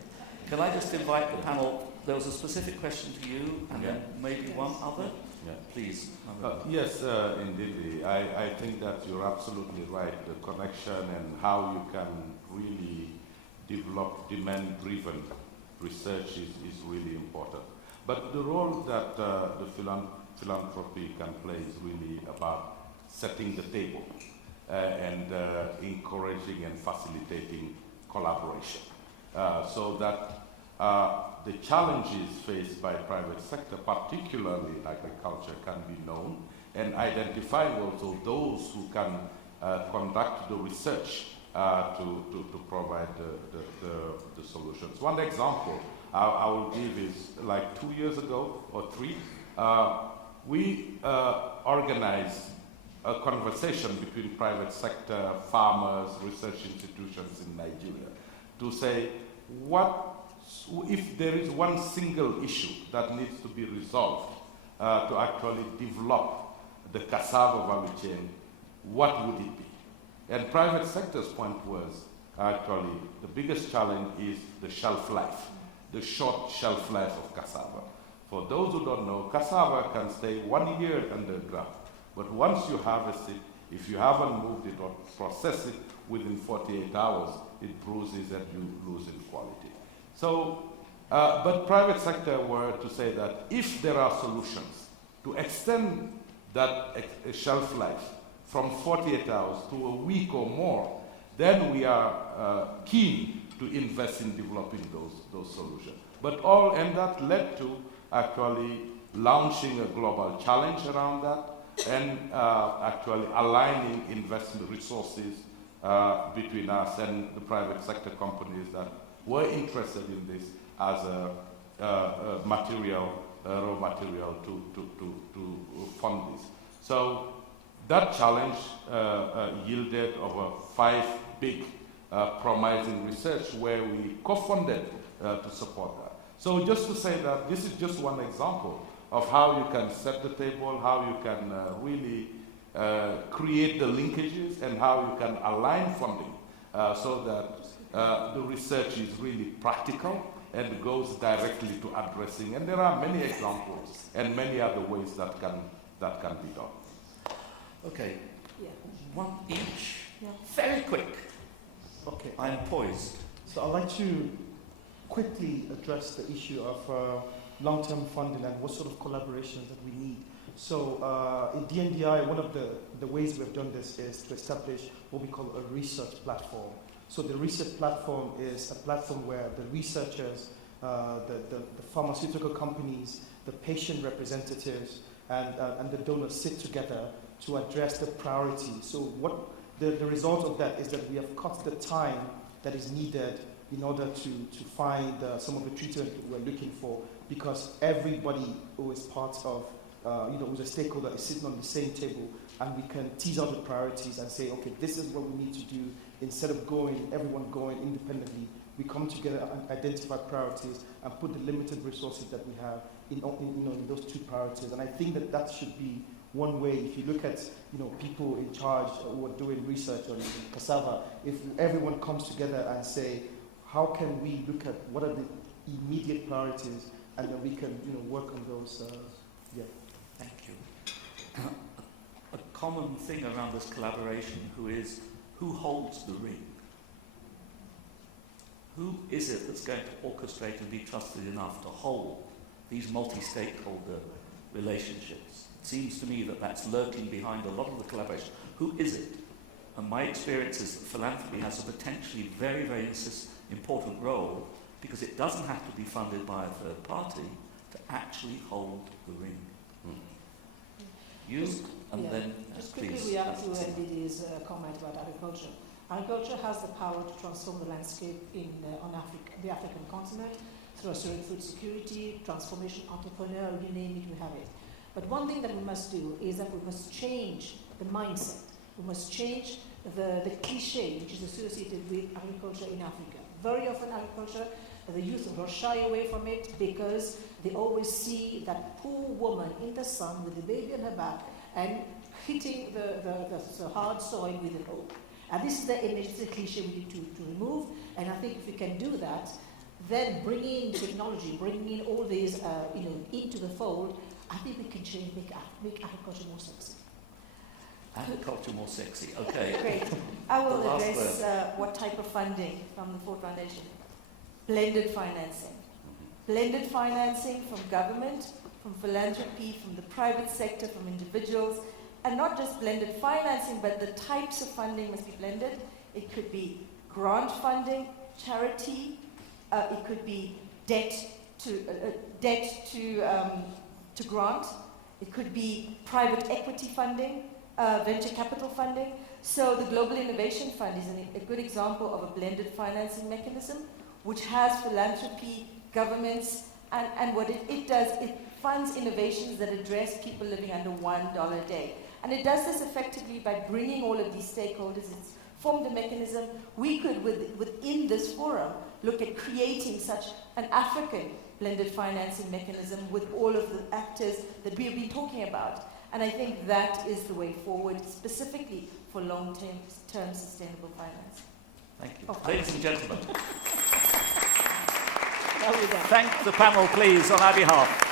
Can I just invite the panel? There was a specific question to you, and then maybe one other. Yeah. Please. Yes, indeed. I think that you're absolutely right. The connection and how you can really develop demand-driven research is really important. But the role that the philanthropy can play is really about setting the table and encouraging and facilitating collaboration. So that the challenges faced by private sector, particularly in agriculture, can be known, and identifying also those who can conduct the research to provide the solutions. One example I will give is, like 2 years ago or 3, we organized a conversation between private sector, farmers, research institutions in Nigeria to say, if there is one single issue that needs to be resolved to actually develop the cassava value chain, what would it be? And private sector's point was, actually, the biggest challenge is the shelf life, the short shelf life of cassava. For those who don't know, cassava can stay 1 year underground, but once you harvest it, if you haven't moved it or processed it within 48 hours, it bruises and you lose in quality. So, but private sector were to say that if there are solutions to extend that shelf life from 48 hours to a week or more, then we are keen to invest in developing those solutions. But and that led to actually launching a global challenge around that and actually aligning investment resources between us and the private sector companies that were interested in this as a raw material to fund this. So That challenge yielded over 5 big promising research where we co-funded to support that. So just to say that this is just one example of how you can set the table, how you can really create the linkages, and how you can align funding so that the research is really practical and goes directly to addressing. And there are many examples and many other ways that can be done. Okay, Yeah. one each. Yeah. Very quick. Okay. I am poised. So I'd like to quickly address the issue of long-term funding and what sort of collaborations that we need. So in DNDI, one of the ways we've done this is to establish what we call a research platform. So the research platform is a platform where the researchers, the pharmaceutical companies, the patient representatives, and the donors sit together to address the priorities. So what the result of that is that we have cut the time that is needed in order to find some of the treatment we're looking for, because everybody who is part of, who's a stakeholder is sitting on the same table, and we can tease out the priorities and say, okay, this is what we need to do. Instead of everyone going independently, we come together and identify priorities and put the limited resources that we have in those 2 priorities. And I think that should be one way. If you look at people in charge who are doing research on cassava, if everyone comes together and say, how can we look at what are the immediate priorities, and then we can work on those. Thank you. A common thing around this collaboration who holds the ring? Who is it that's going to orchestrate and be trusted enough to hold these multi-stakeholder relationships? It seems to me that that's lurking behind a lot of the collaboration. Who is it? And my experience is that philanthropy has a potentially very, very important role, because it doesn't have to be funded by a third party to actually hold the ring. You, and then just please. quickly react to NBD's comment about agriculture. Agriculture has the power to transform the landscape on the African continent through assuring food security, transformation, entrepreneur, you name it, we have it. But one thing that we must do is that we must change the mindset. We must change the cliche which is associated with agriculture in Africa. Very often agriculture, the youth will shy away from it because they always see that poor woman in the sun with the baby on her back and hitting the hard soil with an oak. And this is the image, the cliche we need to remove. And I think if we can do that, then bringing in technology, bringing in all these into the fold, I think we can change, make agriculture more sexy. Agriculture more sexy. Okay. Great. I will address what type of funding from the Ford Foundation. Blended financing. Blended financing from government, from philanthropy, from the private sector, from individuals, and not just blended financing, but the types of funding must be blended. It could be grant funding, charity. It could be debt to grant. It could be private equity funding, venture capital funding. So the Global Innovation Fund is a good example of a blended financing mechanism, which has philanthropy, governments, and what it does, it funds innovations that address people living under $1 a day. And it does this effectively by bringing all of these stakeholders. It's formed a mechanism. We could, within this forum, look at creating such an African blended financing mechanism with all of the actors that we have been talking about. And I think that is the way forward, specifically for long-term sustainable finance. Thank you. Ladies and gentlemen, Well done. thank the panel, please, on our behalf.